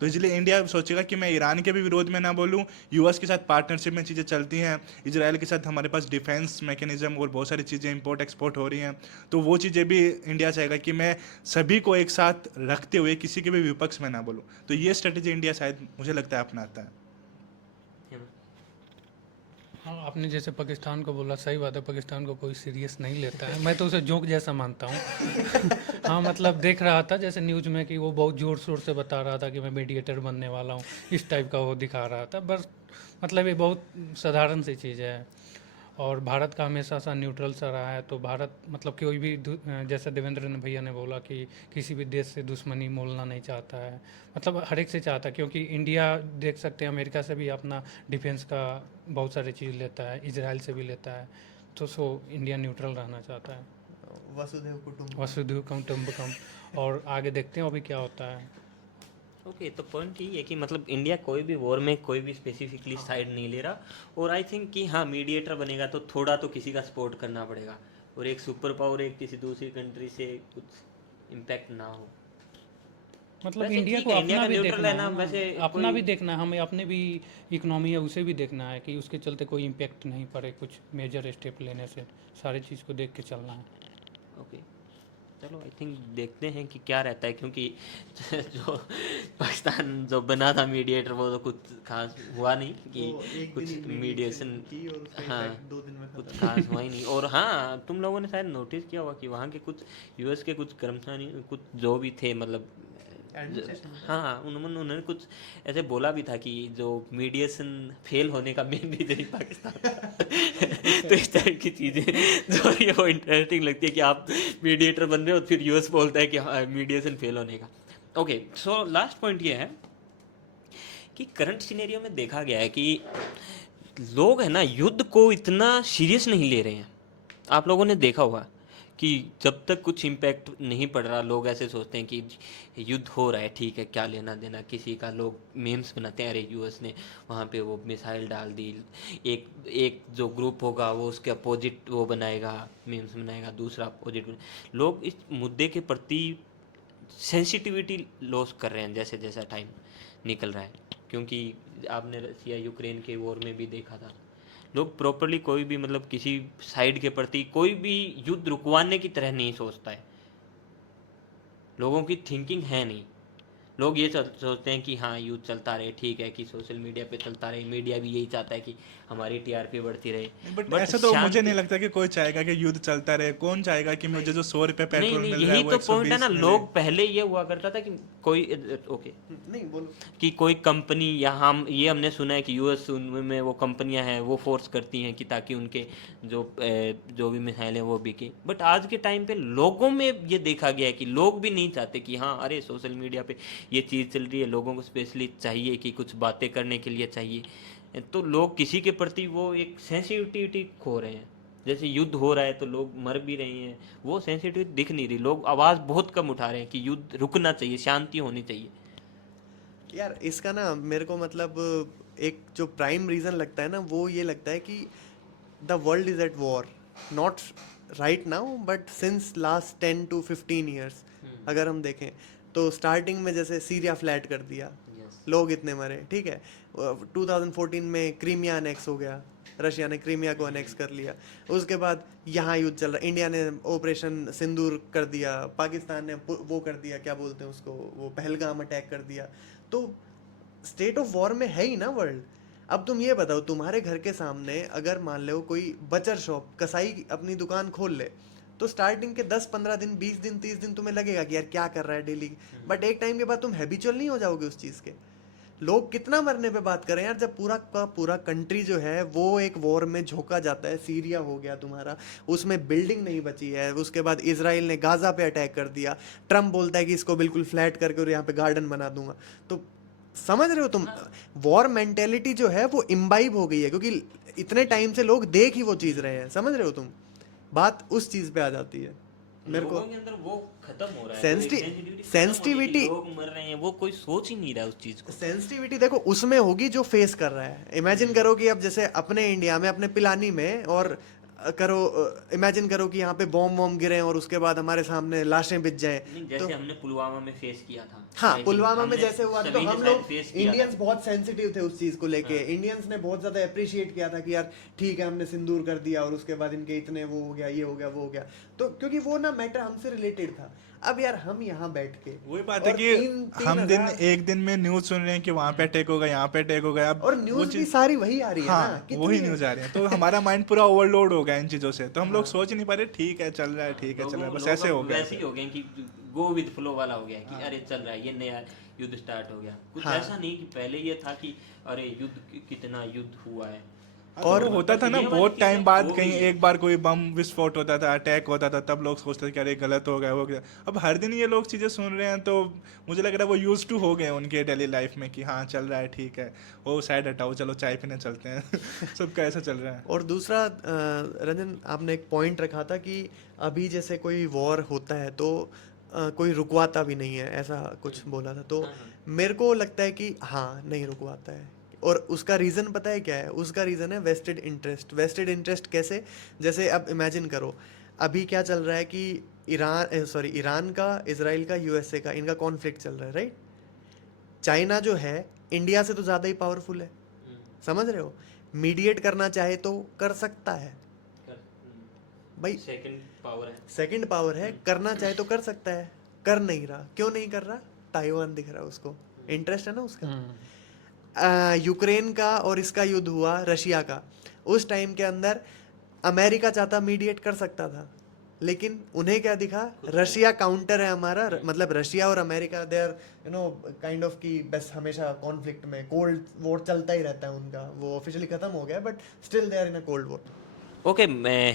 तो इसलिए इंडिया सोचेगा कि मैं ईरान के भी विरोध में ना बोलूं, यूएस के साथ पार्टनरशिप में चीज़ें चलती हैं, इजराइल के साथ हमारे पास डिफेंस मैकेनिज्म और बहुत सारी चीज़ें इंपोर्ट एक्सपोर्ट हो रही हैं, तो वो चीज़ें भी इंडिया चाहेगा कि मैं सभी को एक साथ रखते हुए किसी के भी विपक्ष में ना बोलूं। तो ये स्ट्रेटेजी इंडिया शायद मुझे लगता है अपनाता है। हाँ, आपने जैसे पाकिस्तान को बोला, सही बात है, पाकिस्तान को कोई सीरियस नहीं लेता है, मैं तो उसे जोक जैसा मानता हूँ। हाँ, मतलब देख रहा था जैसे न्यूज़ में कि वो बहुत ज़ोर शोर से बता रहा था कि मैं मीडिएटर बनने वाला हूँ, इस टाइप का वो दिखा रहा था। बस मतलब ये बहुत साधारण सी चीज़ है, और भारत का हमेशा सा न्यूट्रल सा रहा है। तो भारत मतलब कोई भी जैसे देवेंद्र ने भैया ने बोला कि किसी भी देश से दुश्मनी मोलना नहीं चाहता है, मतलब हर एक से चाहता है, क्योंकि इंडिया देख सकते हैं अमेरिका से भी अपना डिफेंस का बहुत सारी चीज़ लेता है, इजराइल से भी लेता है। तो इंडिया न्यूट्रल रहना चाहता है, वसुधैव कुटुंबकम। वसुधैव कुटुंबकम। और आगे देखते हैं अभी क्या होता है। ओके, तो पॉइंट ये है कि मतलब इंडिया कोई भी वॉर में कोई भी स्पेसिफिकली साइड नहीं ले रहा, और आई थिंक कि हाँ, मीडिएटर बनेगा तो थोड़ा तो किसी का सपोर्ट करना पड़ेगा, और एक सुपर पावर एक किसी दूसरी कंट्री से कुछ इम्पैक्ट ना हो। मतलब वैसे इंडिया ठीक को है, इंडिया अपना का भी न्यूट्रल देखना है ना, है, वैसे अपना कोई भी देखना है, हमें अपने भी इकोनॉमी है उसे भी देखना है कि उसके चलते कोई इम्पेक्ट नहीं पड़े कुछ मेजर स्टेप लेने से। सारी चीज़ को देख के चलना है। ओके, चलो आई थिंक देखते हैं कि क्या रहता है, क्योंकि जो पाकिस्तान जो बना था मीडिएटर वो तो कुछ खास हुआ नहीं कि वो एक दिन कुछ ही mediation मीडिएशन, की और उसका हाँ, impact 2 दिन में कुछ खत्म। खास हुआ ही नहीं। और हाँ, तुम लोगों ने शायद नोटिस किया होगा कि वहाँ के कुछ यूएस के कुछ कर्मचारी, कुछ जो भी थे, मतलब Administration में। हाँ, उन्होंने कुछ ऐसे बोला भी था कि जो मीडिएशन फेल होने का मेन रीजन ही पाकिस्तान था। तो इस टाइप की चीज़ें जो ये वो इंटरेस्टिंग लगती है कि आप मीडिएटर बन रहे हो, फिर यूएस बोलता है कि हाँ, मीडिएशन फेल होने का। ओके, सो लास्ट पॉइंट ये है कि करंट सिनेरियो में देखा गया है कि लोग है ना युद्ध को इतना सीरियस नहीं ले रहे हैं। आप लोगों ने देखा होगा कि जब तक कुछ इम्पैक्ट नहीं पड़ रहा, लोग ऐसे सोचते हैं कि युद्ध हो रहा है, ठीक है, क्या लेना देना किसी का। लोग मीम्स बनाते हैं, अरे यूएस ने वहाँ पे वो मिसाइल डाल दी, एक एक जो ग्रुप होगा वो उसके अपोजिट वो बनाएगा, मीम्स बनाएगा, दूसरा अपोजिट। लोग इस मुद्दे के प्रति सेंसिटिविटी लॉस कर रहे हैं जैसे जैसा टाइम निकल रहा है, क्योंकि आपने रसिया यूक्रेन के वॉर में भी देखा था, लोग प्रॉपरली कोई भी मतलब किसी साइड के प्रति कोई भी युद्ध रुकवाने की तरह नहीं सोचता है, लोगों की थिंकिंग है नहीं। लोग ये सोचते हैं कि हाँ युद्ध चलता रहे, ठीक है कि सोशल मीडिया पे चलता रहे, मीडिया भी यही चाहता है कि हमारी टीआरपी बढ़ती रहे, बट बट ऐसा तो मुझे नहीं शांति। लगता कि कोई चाहेगा कि युद्ध चलता रहे। कौन चाहेगा कि मुझे जो 100 रुपये नहीं पेट्रोल नहीं, मिल रहा है यही वो तो एक सौ पॉइंट है ना। बीस मिले। लोग पहले ये हुआ करता था कि कोई, ओके, नहीं बोलो। कि कोई कंपनी या हम ये हमने सुना है कि यूएस में वो कंपनियां हैं वो फोर्स करती हैं कि ताकि उनके जो भी मिसाइल हैं वो बिके। बट आज के टाइम पे लोगों में ये देखा गया है कि लोग भी नहीं चाहते कि हाँ अरे सोशल मीडिया पे ये चीज़ चल रही है, लोगों को स्पेशली चाहिए कि कुछ बातें करने के लिए चाहिए, तो लोग किसी के प्रति वो एक सेंसिटिविटी खो रहे हैं। जैसे युद्ध हो रहा है तो लोग मर भी रहे हैं, वो सेंसिटिविटी दिख नहीं रही, लोग आवाज़ बहुत कम उठा रहे हैं कि युद्ध रुकना चाहिए, शांति होनी चाहिए। यार इसका ना मेरे को मतलब एक जो प्राइम रीज़न लगता है ना, वो ये लगता है कि the world is at war, not right now but since last 10 to 15 years। अगर हम देखें तो स्टार्टिंग में जैसे सीरिया फ्लैट कर दिया, लोग इतने मरे, ठीक है। 2014 में क्रीमिया अनेक्स हो गया, रशिया ने क्रीमिया को अनेक्स कर लिया। उसके बाद यहाँ युद्ध चल रहा, इंडिया ने ऑपरेशन सिंदूर कर दिया, पाकिस्तान ने वो कर दिया, क्या बोलते हैं उसको, वो पहलगाम अटैक कर दिया। तो स्टेट ऑफ वॉर में है ही ना वर्ल्ड। अब तुम ये बताओ, तुम्हारे घर के सामने अगर मान लो कोई बचर शॉप, कसाई अपनी दुकान खोल ले, तो स्टार्टिंग के 10-15 दिन, 20 दिन, 30 दिन तुम्हें लगेगा कि यार क्या कर रहा है डेली, बट एक टाइम के बाद तुम हैबिचुअल नहीं हो जाओगे उस चीज़ के। लोग कितना मरने पे बात करें यार, जब पूरा का पूरा कंट्री जो है वो एक वॉर में झोंका जाता है। सीरिया हो गया तुम्हारा, उसमें बिल्डिंग नहीं बची है। उसके बाद इसराइल ने गाजा पे अटैक कर दिया, ट्रम्प बोलता है कि इसको बिल्कुल फ्लैट करके और यहाँ पे गार्डन बना दूंगा। तो समझ रहे हो तुम, वॉर मेंटेलिटी जो है वो इम्बाइब हो गई है, क्योंकि इतने टाइम से लोग देख ही वो चीज़ रहे हैं। समझ रहे हो तुम, बात उस चीज़ पे आ जाती है मेरे को। लोगों के अंदर वो खत्म हो रहा है, तो एक सेंसिटिविटी, लोग मर रहे हैं, वो कोई सोच ही नहीं रहा उस चीज को। सेंसिटिविटी देखो उसमें होगी जो फेस कर रहा है। इमेजिन करो कि अब जैसे अपने इंडिया में, अपने पिलानी में, और करो, इमेजिन करो कि यहाँ पे बॉम्ब वॉम्ब गिरे और उसके बाद हमारे सामने लाशें बिछ जाएं। नहीं, जैसे तो हमने पुलवामा में फेस किया था, हाँ, वैसे ही पुलवामा में हमने जैसे हुआ था, तो सभी ने हम शायद लोग फेस किया था। इंडियंस बहुत सेंसिटिव थे उस चीज को लेके। इंडियंस ने बहुत ज्यादा अप्रिशिएट किया था कि यार ठीक है हमने सिंदूर कर दिया और उसके बाद इनके इतने वो हो गया, ये हो गया, वो हो गया। तो क्योंकि वो ना मैटर हमसे रिलेटेड था। अब यार हम यहाँ बैठ के वही बात है और कि हम एक दिन में न्यूज सुन रहे हैं कि वहां पे अटैक होगा, यहाँ पे अटैक होगा। अब और वो न्यूज भी चीज, सारी वही आ रही है ना, हाँ कितनी वही है? न्यूज आ रही है, तो हमारा माइंड पूरा ओवरलोड हो गया इन चीजों से। तो हम लोग सोच ही नहीं पा रहे, ठीक है चल रहा है, ठीक है चल रहा है, बस ऐसे हो गया। वैसे ही हो गए कि गो विद फ्लो वाला हो गया कि अरे चल रहा है, ये नया युद्ध स्टार्ट हो गया। कुछ हाँ। ऐसा नहीं कि पहले ये था कि अरे युद्ध कितना युद्ध हुआ है। और तो होता था ना ये वाली बहुत चीजें टाइम बाद हो कहीं गई है। एक बार कोई बम विस्फोट होता था, अटैक होता था, तब लोग सोचते थे कि अरे गलत हो गया, वो गया। अब हर दिन ये लोग चीज़ें सुन रहे हैं तो मुझे लग रहा है वो यूज टू हो गए उनके डेली लाइफ में कि हाँ चल रहा है, ठीक है, वो साइड हटाओ, चलो चाय पीने चलते हैं। सबका ऐसा चल रहा है। और दूसरा रंजन, आपने एक पॉइंट रखा था कि अभी जैसे कोई वॉर होता है तो कोई रुकवाता भी नहीं है, ऐसा कुछ बोला था। तो मेरे को लगता है कि हाँ, नहीं रुकवाता है। और उसका रीज़न पता है क्या है? उसका रीज़न है वेस्टेड इंटरेस्ट। वेस्टेड इंटरेस्ट कैसे? जैसे अब इमेजिन करो, अभी क्या चल रहा है कि ईरान का, इजराइल का, यूएसए का, इनका कॉन्फ्लिक्ट चल रहा है, राइट? चाइना जो है इंडिया से तो ज़्यादा ही पावरफुल है, समझ रहे हो? मीडिएट करना चाहे तो कर सकता है भाई, सेकंड पावर है। सेकंड पावर है, करना चाहे तो कर सकता है। कर नहीं रहा, क्यों नहीं कर रहा? ताइवान दिख रहा है उसको, इंटरेस्ट है ना उसका। यूक्रेन का और इसका युद्ध हुआ, रशिया का, उस टाइम के अंदर अमेरिका चाहता मीडिएट कर सकता था, लेकिन उन्हें क्या दिखा? रशिया काउंटर है हमारा, मतलब रशिया और America they are kind of की बस हमेशा कॉन्फ्लिक्ट में, कोल्ड वॉर चलता ही रहता है उनका। वो ऑफिशियली खत्म हो गया but still they are in a cold war. Okay,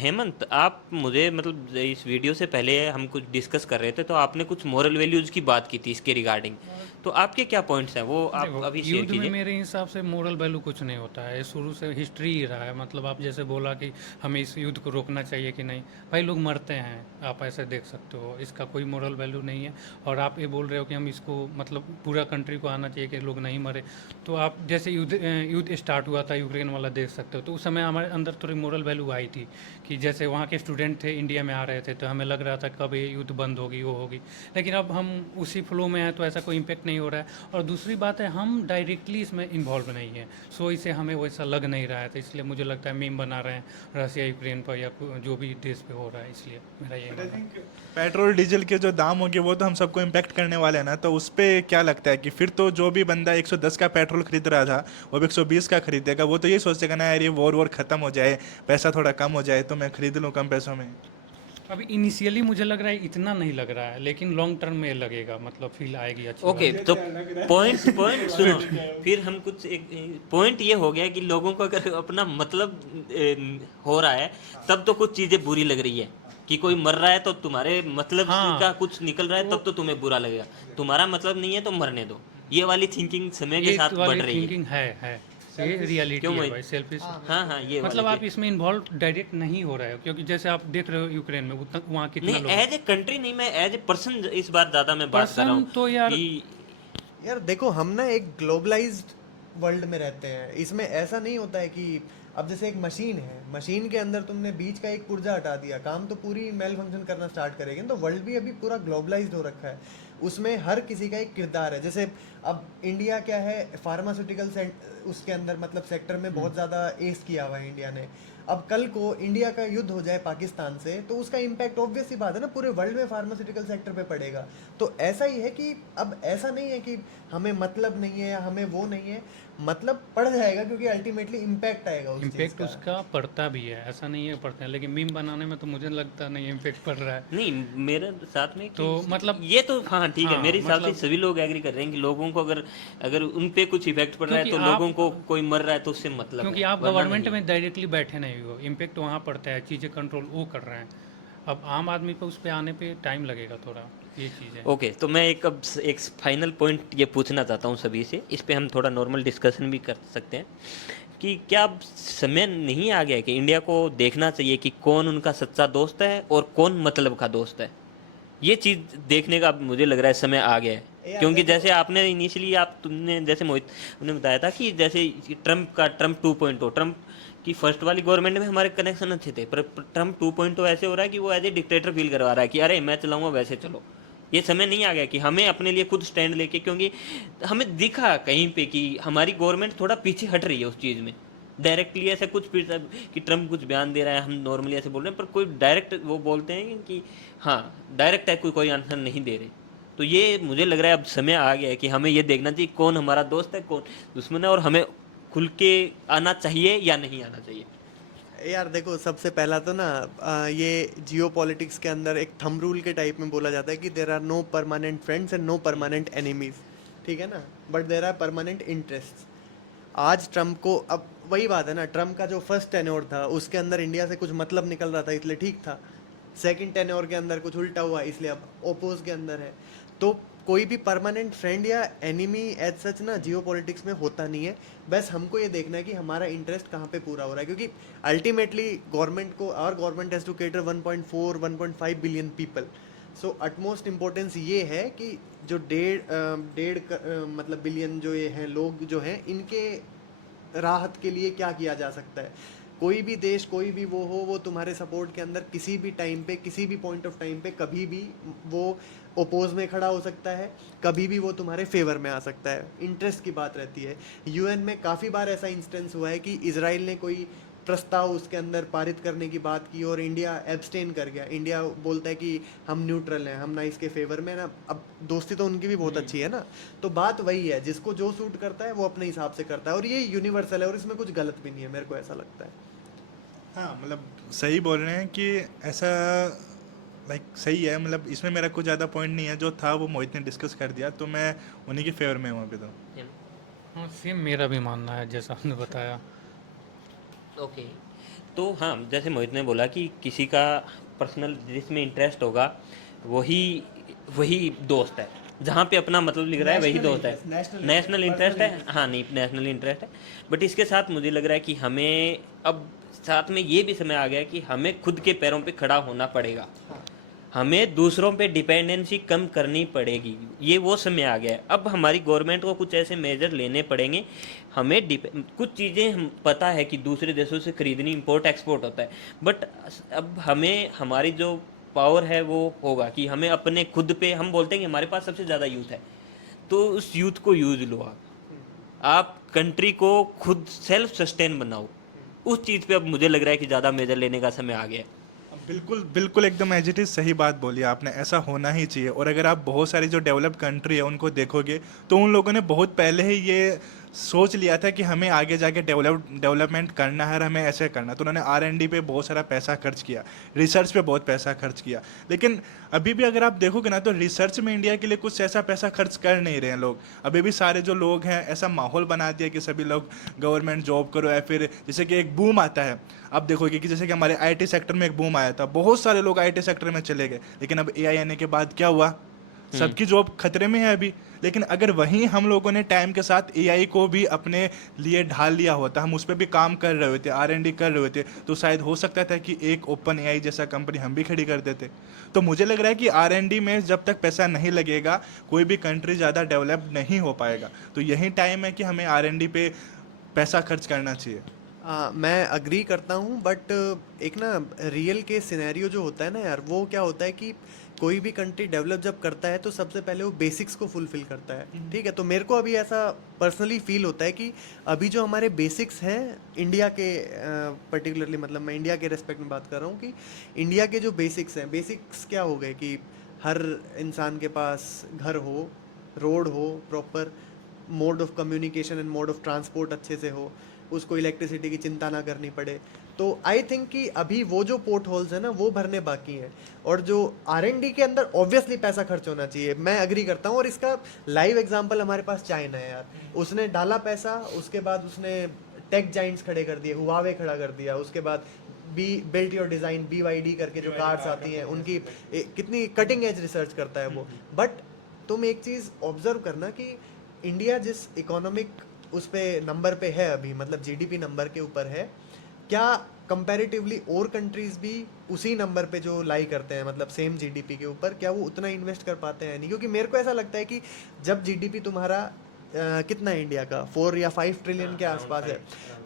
Hemant, आप मुझे मतलब इस वीडियो से पहले हम कुछ डिस्कस कर रहे थे तो आपने कुछ मोरल वैल्यूज की बात की थी इसके रिगार्डिंग, तो आपके क्या पॉइंट्स हैं वो आप देखो, अभी शेयर युद्ध में कीजिए। मेरे हिसाब से मोरल वैल्यू कुछ नहीं होता है, शुरू से हिस्ट्री ही रहा है। मतलब आप जैसे बोला कि हमें इस युद्ध को रोकना चाहिए कि नहीं, भाई लोग मरते हैं, आप ऐसे देख सकते हो, इसका कोई मोरल वैल्यू नहीं है। और आप ये बोल रहे हो कि हम इसको मतलब पूरा कंट्री को आना चाहिए कि लोग नहीं मरे, तो आप जैसे युद्ध स्टार्ट हुआ था यूक्रेन वाला देख सकते हो, तो उस समय हमारे अंदर थोड़ी मोरल वैल्यू आई थी कि जैसे वहाँ के स्टूडेंट थे, इंडिया में आ रहे थे, तो हमें लग रहा था कब ये युद्ध बंद होगी, वो होगी। लेकिन अब हम उसी फ्लो में हैं तो ऐसा कोई इम्पेक्ट नहीं नहीं हो रहा है, और दूसरी बात है हम डायरेक्टली इसमें इन्वॉल्व नहीं है, सो इसे हमें वैसा लग नहीं रहा है, तो इसलिए मुझे लगता है मीम बना रहे हैं रसिया यूक्रेन पर या जो भी देश पे हो रहा है, इसलिए मेरा ये मानना है। पेट्रोल डीजल के जो दाम होंगे वो तो हम सबको इम्पेक्ट करने वाले हैं ना, तो उस पर क्या लगता है कि फिर तो जो भी बंदा 110 का पेट्रोल खरीद रहा था वो भी 120 का खरीदेगा, वो तो ये सोचेगा ना यार ये वॉर ख़त्म हो जाए, पैसा थोड़ा कम हो जाए तो मैं खरीद लूँ कम पैसों में। अभी इनिशियली मुझे लग रहा है इतना नहीं लग रहा है, लेकिन लॉन्ग टर्म में लगेगा, मतलब फील आएगी अच्छी ओके बात। तो पॉइंट पॉइंट सुनो, फिर हम कुछ एक पॉइंट ये हो गया कि लोगों को अगर अपना मतलब हो रहा है तब तो कुछ चीज़ें बुरी लग रही है, कि कोई मर रहा है तो तुम्हारे मतलब हाँ। का कुछ निकल रहा है तब तो तुम्हें बुरा लगेगा, तुम्हारा मतलब नहीं है तो मरने दो। ये वाली थिंकिंग समय के ये साथ वाली बढ़ रही है। थिंकिंग है, ये रियलिटी क्यों है भाई? भाई, सेल्फिश। हाँ हाँ, ये मतलब वाली आप इसमें इन्वॉल्व डायरेक्ट नहीं हो रहे हो, क्योंकि जैसे आप देख रहे हो यूक्रेन में उतना वहाँ कितना नहीं, लोग एज ए कंट्री नहीं, मैं एज ए पर्सन इस बार ज्यादा मैं बात कर रहा पर्सन हूँ तो यार कि यार देखो, हम ना एक ग्लोबलाइज्ड वर्ल्ड में रहते हैं। इसमें ऐसा नहीं होता है कि अब जैसे एक मशीन है, मशीन के अंदर तुमने बीच का एक पुर्जा हटा दिया, काम तो पूरी मेल फंक्शन करना स्टार्ट करेगी ना। तो वर्ल्ड भी अभी पूरा ग्लोबलाइज्ड हो रखा है, उसमें हर किसी का एक किरदार है। जैसे अब इंडिया क्या है, फार्मास्यूटिकल उसके अंदर मतलब सेक्टर में बहुत ज़्यादा एस किया हुआ है इंडिया ने। अब कल को इंडिया का युद्ध हो जाए पाकिस्तान से तो उसका इम्पैक्ट ऑब्वियस सी बात है ना, पूरे वर्ल्ड में फार्मास्यूटिकल सेक्टर पे पड़ेगा। तो ऐसा ही है कि अब ऐसा नहीं है कि हमें मतलब नहीं है, हमें वो नहीं है, मतलब पड़ जाएगा, क्योंकि अल्टीमेटली इम्पैक्ट आएगा उस चीज़ इम्पैक्ट का। उसका पड़ता भी है, ऐसा नहीं है पड़ता है, लेकिन मीम बनाने में तो मुझे लगता नहीं इम्पैक्ट पड़ रहा है। नहीं, मेरे साथ में तो मतलब ये तो हाँ ठीक है, हाँ, मेरे हिसाब से मतलब सभी लोग एग्री कर रहे हैं कि लोगों को अगर अगर उन पे कुछ इफेक्ट पड़ रहा है क्योंकि तो लोगों आप को कोई मर रहा है तो उससे मतलब क्योंकि है, आप वरना गवर्नमेंट नहीं। में डायरेक्टली बैठे नहीं हो, इम्पैक्ट वहाँ पड़ता है, चीज़ें कंट्रोल वो कर रहे हैं। अब आम आदमी पे उस पे आने पे टाइम लगेगा थोड़ा, ये चीज़ है। ओके, तो मैं एक फाइनल पॉइंट ये पूछना चाहता हूँ सभी से, इस पे हम थोड़ा नॉर्मल डिस्कशन भी कर सकते हैं कि क्या अब समय नहीं आ गया है कि इंडिया को देखना चाहिए कि कौन उनका सच्चा दोस्त है और कौन मतलब का दोस्त है? ये चीज़ देखने का अब मुझे लग रहा है समय आ गया है, यार क्योंकि देखो, जैसे आपने इनिशियली तुमने जैसे मोहित ने बताया था कि जैसे ट्रम्प 2.0, ट्रम्प की फर्स्ट वाली गवर्नमेंट में हमारे कनेक्शन अच्छे थे, पर ट्रम्प 2.0 ऐसे हो रहा है कि वो एज ए डिक्टेटर फील करवा रहा है कि अरे मैं चलाऊंगा वैसे चलो। ये समय नहीं आ गया कि हमें अपने लिए खुद स्टैंड लेके, क्योंकि हमें दिखा कहीं पे कि हमारी गवर्नमेंट थोड़ा पीछे हट रही है उस चीज़ में। डायरेक्टली ऐसा कुछ कि ट्रम्प कुछ बयान दे रहा है, हम नॉर्मली ऐसे बोल रहे हैं, पर कोई डायरेक्ट वो बोलते हैं कि हाँ डायरेक्ट है, कोई आंसर नहीं दे रहे। तो ये मुझे लग रहा है अब समय आ गया है कि हमें ये देखना चाहिए कौन हमारा दोस्त है कौन दुश्मन है, और हमें खुल के आना चाहिए या नहीं आना चाहिए। यार देखो, सबसे पहला तो ना ये जियो पॉलिटिक्स के अंदर एक थंब रूल के टाइप में बोला जाता है कि there are no permanent friends and no permanent enemies, ठीक है ना, but there are permanent interest. आज ट्रम्प को, अब वही बात है ना, ट्रम्प का जो फर्स्ट टेन्योर था उसके अंदर इंडिया से कुछ मतलब निकल रहा था इसलिए ठीक था। सेकंड टेन्योर के अंदर कुछ उल्टा हुआ इसलिए अब ओपोज के अंदर है। तो कोई भी परमानेंट फ्रेंड या एनिमी एज सच ना जियो पॉलिटिक्स में होता नहीं है। बस हमको ये देखना है कि हमारा इंटरेस्ट कहाँ पे पूरा हो रहा है, क्योंकि अल्टीमेटली गवर्नमेंट को, our government has to cater 1.4 1.5 billion people. So utmost importance ये है कि जो मतलब बिलियन जो ये हैं लोग जो हैं, इनके राहत के लिए क्या किया जा सकता है। कोई भी देश, कोई भी वो हो, वो तुम्हारे सपोर्ट के अंदर किसी भी टाइम पे, किसी भी पॉइंट ऑफ टाइम पे कभी भी वो ओपोज में खड़ा हो सकता है, कभी भी वो तुम्हारे फेवर में आ सकता है। इंटरेस्ट की बात रहती है। यूएन में काफ़ी बार ऐसा इंस्टेंस हुआ है कि इजराइल ने कोई प्रस्ताव उसके अंदर पारित करने की बात की और इंडिया एब्सटेन कर गया। इंडिया बोलता है कि हम न्यूट्रल हैं, हम ना इसके फेवर में ना। अब दोस्ती तो उनकी भी बहुत अच्छी है ना। तो बात वही है, जिसको जो सूट करता है वो अपने हिसाब से करता है, और ये यूनिवर्सल है और इसमें कुछ गलत भी नहीं है, मेरे को ऐसा लगता है। हाँ मतलब सही बोल रहे हैं कि ऐसा लाइक सही है, मतलब इसमें मेरा कुछ ज़्यादा पॉइंट नहीं है, जो था वो मोहित ने डिस्कस कर दिया, तो मैं उन्हीं के फेवर में हूँ अभी तो। हाँ, सेम मेरा भी मानना है जैसा आपने बताया। ओके, तो हाँ जैसे मोहित ने बोला कि किसी का पर्सनल जिसमें इंटरेस्ट होगा वही वही दोस्त है, जहाँ पे अपना मतलब लिख रहा है वही दोस्त है। नेशनल इंटरेस्ट है, हाँ नहीं नेशनल इंटरेस्ट है। बट इसके साथ मुझे लग रहा है कि हमें अब साथ में ये भी समय आ गया कि हमें खुद के पैरों पे खड़ा होना पड़ेगा, हमें दूसरों पे डिपेंडेंसी कम करनी पड़ेगी। ये वो समय आ गया है। अब हमारी गवर्नमेंट को कुछ ऐसे मेजर लेने पड़ेंगे। हमें कुछ चीज़ें हम पता है कि दूसरे देशों से खरीदनी, इंपोर्ट एक्सपोर्ट होता है, बट अब हमें हमारी जो पावर है वो होगा कि हमें अपने खुद पे, हम बोलते हैं कि हमारे पास सबसे ज़्यादा यूथ है, तो उस यूथ को यूज लो आप कंट्री को खुद सेल्फ सस्टेन बनाओ। उस चीज़ पे अब मुझे लग रहा है कि ज़्यादा मेजर लेने का समय आ गया है। बिल्कुल बिल्कुल एकदम एज इट इज़ सही बात बोली आपने, ऐसा होना ही चाहिए। और अगर आप बहुत सारी जो डेवलप्ड कंट्री है उनको देखोगे तो उन लोगों ने बहुत पहले ही ये सोच लिया था कि हमें आगे जाके डेवलपमेंट करना है और हमें ऐसे करना है। तो उन्होंने R&D पे बहुत सारा पैसा खर्च किया, रिसर्च पे बहुत पैसा खर्च किया। लेकिन अभी भी अगर आप देखोगे ना तो रिसर्च में इंडिया के लिए कुछ ऐसा पैसा खर्च कर नहीं रहे हैं लोग। अभी भी सारे जो लोग हैं ऐसा माहौल बना दिया कि सभी लोग गवर्नमेंट जॉब करो, या फिर जैसे कि एक बूम आता है, आप देखोगे कि जैसे कि हमारे IT सेक्टर में एक बूम आया था, बहुत सारे लोग IT सेक्टर में चले गए। लेकिन अब AI आने के बाद क्या हुआ, सबकी जॉब खतरे में है अभी। लेकिन अगर वहीं हम लोगों ने टाइम के साथ AI को भी अपने लिए ढाल लिया होता, हम उस पर भी काम कर रहे होते, R&D कर रहे होते, तो शायद हो सकता था कि एक ओपन AI जैसा कंपनी हम भी खड़ी कर देते। तो मुझे लग रहा है कि R&D में जब तक पैसा नहीं लगेगा कोई भी कंट्री ज़्यादा डेवलप नहीं हो पाएगा। तो यही टाइम है कि हमें R&D पे पैसा खर्च करना चाहिए। मैं अग्री करता हूँ, बट एक ना रियल केस सिनेरियो जो होता है ना यार, वो क्या होता है कि कोई भी कंट्री डेवलप जब करता है तो सबसे पहले वो बेसिक्स को फुलफिल करता है। ठीक है, तो मेरे को अभी ऐसा पर्सनली फील होता है कि अभी जो हमारे बेसिक्स हैं इंडिया के, पर्टिकुलरली मतलब मैं इंडिया के रेस्पेक्ट में बात कर रहा हूँ कि इंडिया के जो बेसिक्स हैं, बेसिक्स क्या हो गए कि हर इंसान के पास घर हो, रोड हो, proper mode of communication and mode of transport अच्छे से हो, उसको इलेक्ट्रिसिटी की चिंता ना करनी पड़े। तो आई थिंक कि अभी वो जो पोर्ट होल्स है ना वो भरने बाकी हैं, और जो R&D के अंदर ऑब्वियसली पैसा खर्च होना चाहिए, मैं अग्री करता हूँ। और इसका लाइव एग्जांपल हमारे पास चाइना है यार, उसने डाला पैसा, उसके बाद उसने टेक जाइंट्स खड़े कर दिए, हुआवे खड़ा कर दिया, उसके बाद बिल्ट योर डिज़ाइन BYD करके जो कार्स आती हैं उनकी कितनी कटिंग एज रिसर्च करता है वो। बट तुम एक चीज़ ऑब्जर्व करना कि इंडिया जिस इकोनॉमिक उस पे नंबर पे है अभी, मतलब GDP नंबर के ऊपर है, क्या कंपैरेटिवली और कंट्रीज भी उसी नंबर पे जो लाई करते हैं, मतलब सेम GDP के ऊपर, क्या वो उतना इन्वेस्ट कर पाते हैं? नहीं, क्योंकि मेरे को ऐसा लगता है कि जब GDP तुम्हारा कितना है इंडिया का, 4 या 5 ट्रिलियन के आसपास है,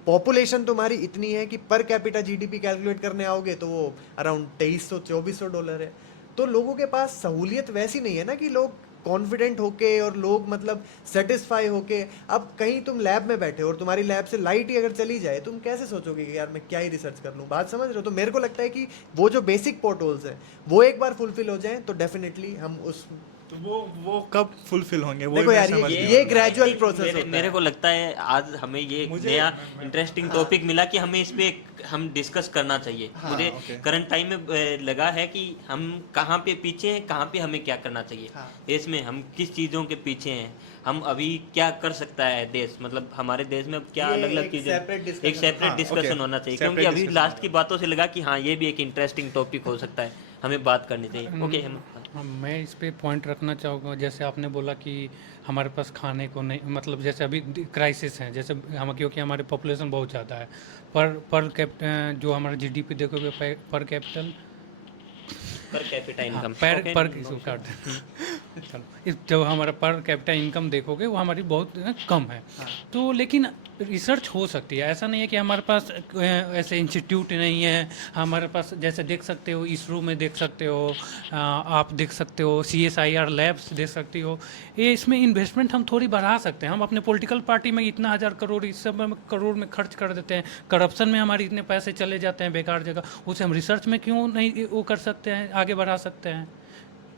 पॉपुलेशन तुम्हारी इतनी है कि पर कैपिटा GDP कैलकुलेट करने आओगे तो वो अराउंड $2300-2400 है। तो लोगों के पास सहूलियत वैसी नहीं है ना कि लोग कॉन्फिडेंट होके और लोग मतलब सेटिस्फाई होके, अब कहीं तुम लैब में बैठे हो और तुम्हारी लैब से लाइट ही अगर चली जाए, तुम कैसे सोचोगे कि यार मैं क्या ही रिसर्च कर लूँ? बात समझ रहे हो? तो मेरे को लगता है कि वो जो बेसिक पोर्ट होल्स हैं वो एक बार फुलफिल हो जाएं तो डेफिनेटली हम उस, तो वो कब फुलफिल होंगे वो देखो मैं यार समझ नहीं ये पा ग्रेजुअल एक प्रोसेस मेरे होता मेरे है। को लगता है आज हमें ये एक मुझे- नया इंटरेस्टिंग टॉपिक मिला कि हमें इस पे हम डिस्कस करना चाहिए। मुझे ओके। करंट टाइम में लगा है कि हम कहाँ पे पीछे हैं, कहाँ पे हमें क्या करना चाहिए हाँ। देश में, हम किस चीज़ों के पीछे हैं, हम अभी क्या कर सकता है देश, मतलब हमारे देश में अब क्या ये अलग अलग एक चीज़ें, separate discussion एक सेपरेट हाँ, डिस्कशन ओके। होना चाहिए। Separate क्योंकि अभी discussion लास्ट की होगा। बातों से लगा कि हाँ ये भी एक इंटरेस्टिंग टॉपिक हो सकता है, हमें बात करनी चाहिए। ओके हम हाँ, मैं इस पे पॉइंट रखना चाहूँगा। जैसे आपने बोला कि हमारे पास खाने को नहीं, मतलब जैसे अभी क्राइसिस है, जैसे हम, क्योंकि हमारी पॉपुलेशन बहुत ज़्यादा है, पर जो हमारा GDP देखोगे, पर कैपिटल, पर कैपिटा हाँ, इनकम पर ओके पर इसको काट चलो, इस जो हमारा पर कैपिटा इनकम देखोगे वो हमारी बहुत कम है। तो लेकिन रिसर्च हो सकती है, ऐसा नहीं है कि हमारे पास ऐसे इंस्टीट्यूट नहीं है हमारे पास। जैसे देख सकते हो इसरो में, देख सकते हो आप देख सकते हो CSIR लैब्स देख सकती हो। ये इसमें इन्वेस्टमेंट हम थोड़ी बढ़ा सकते हैं। हम अपने पॉलिटिकल पार्टी में इतना 1000 करोड़ इस सब में करोड़ में खर्च कर देते हैं, करप्शन में हमारे इतने पैसे चले जाते हैं बेकार जगह, उसे हम रिसर्च में क्यों नहीं वो कर सकते हैं, आगे बढ़ा सकते हैं?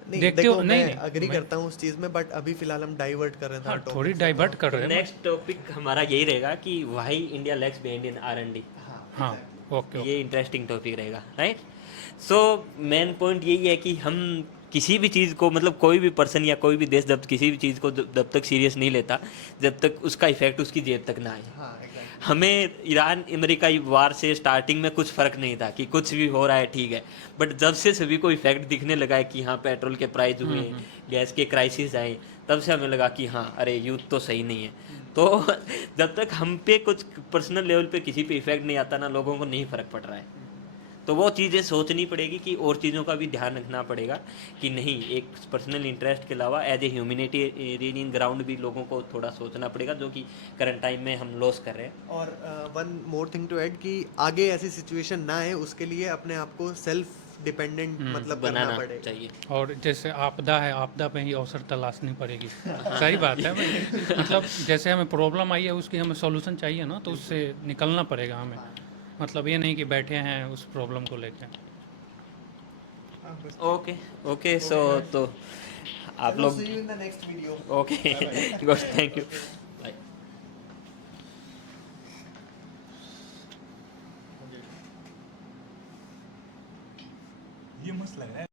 नहीं देखते देखो, हो? मैं नहीं, अग्री मैं- करता हूँ उस चीज़ में, बट अभी फिलहाल हम डाइवर्ट कर रहे थे हाँ, topic थोड़ी से, डाइवर्ट तो- कर रहे हैं। नेक्स्ट टॉपिक हमारा यही रहेगा कि why India lags behind in R&D। हाँ, ओके। ये इंटरेस्टिंग टॉपिक रहेगा, राइट। सो मेन पॉइंट यही है कि हम किसी भी चीज़ को, मतलब कोई भी पर्सन या कोई भी देश जब किसी भी चीज़ को जब तक सीरियस नहीं लेता, जब तक उसका इफेक्ट उसकी जेब तक ना आए। हाँ exactly। हमें ईरान अमेरिका वार से स्टार्टिंग में कुछ फ़र्क नहीं था कि कुछ भी हो रहा है ठीक है, बट जब से सभी को इफेक्ट दिखने लगा है कि हाँ पेट्रोल के प्राइस हुए, गैस के क्राइसिस आए, तब से हमें लगा कि हाँ अरे यूथ तो सही नहीं है। तो जब तक हम पे कुछ पर्सनल लेवल पे किसी पे इफेक्ट नहीं आता ना, लोगों को नहीं फ़र्क पड़ रहा है। तो वो चीज़ें सोचनी पड़ेगी कि और चीज़ों का भी ध्यान रखना पड़ेगा कि नहीं, एक पर्सनल इंटरेस्ट के अलावा एज ए ह्यूमैनिटेरियन ग्राउंड भी लोगों को थोड़ा सोचना पड़ेगा, जो कि करंट टाइम में हम लॉस कर रहे हैं। और one more thing to add कि आगे ऐसी सिचुएशन ना आए उसके लिए अपने आप को सेल्फ डिपेंडेंट मतलब करना बनाना पड़ेगा। चाहिए। और जैसे आपदा है, आपदा पे ही अवसर तलाशनी पड़ेगी। सही बात है भाई। मतलब जैसे हमें प्रॉब्लम आई है, उसकी हमें सॉल्यूशन चाहिए ना, तो उससे निकलना पड़ेगा हमें। मतलब ये नहीं कि बैठे हैं उस प्रॉब्लम को लेके। हाँ, बस। ओके, ओके, सो तो आप चलो, लोग see you in the next video. Okay good, thank you, bye. ये मस्त लग रहा है।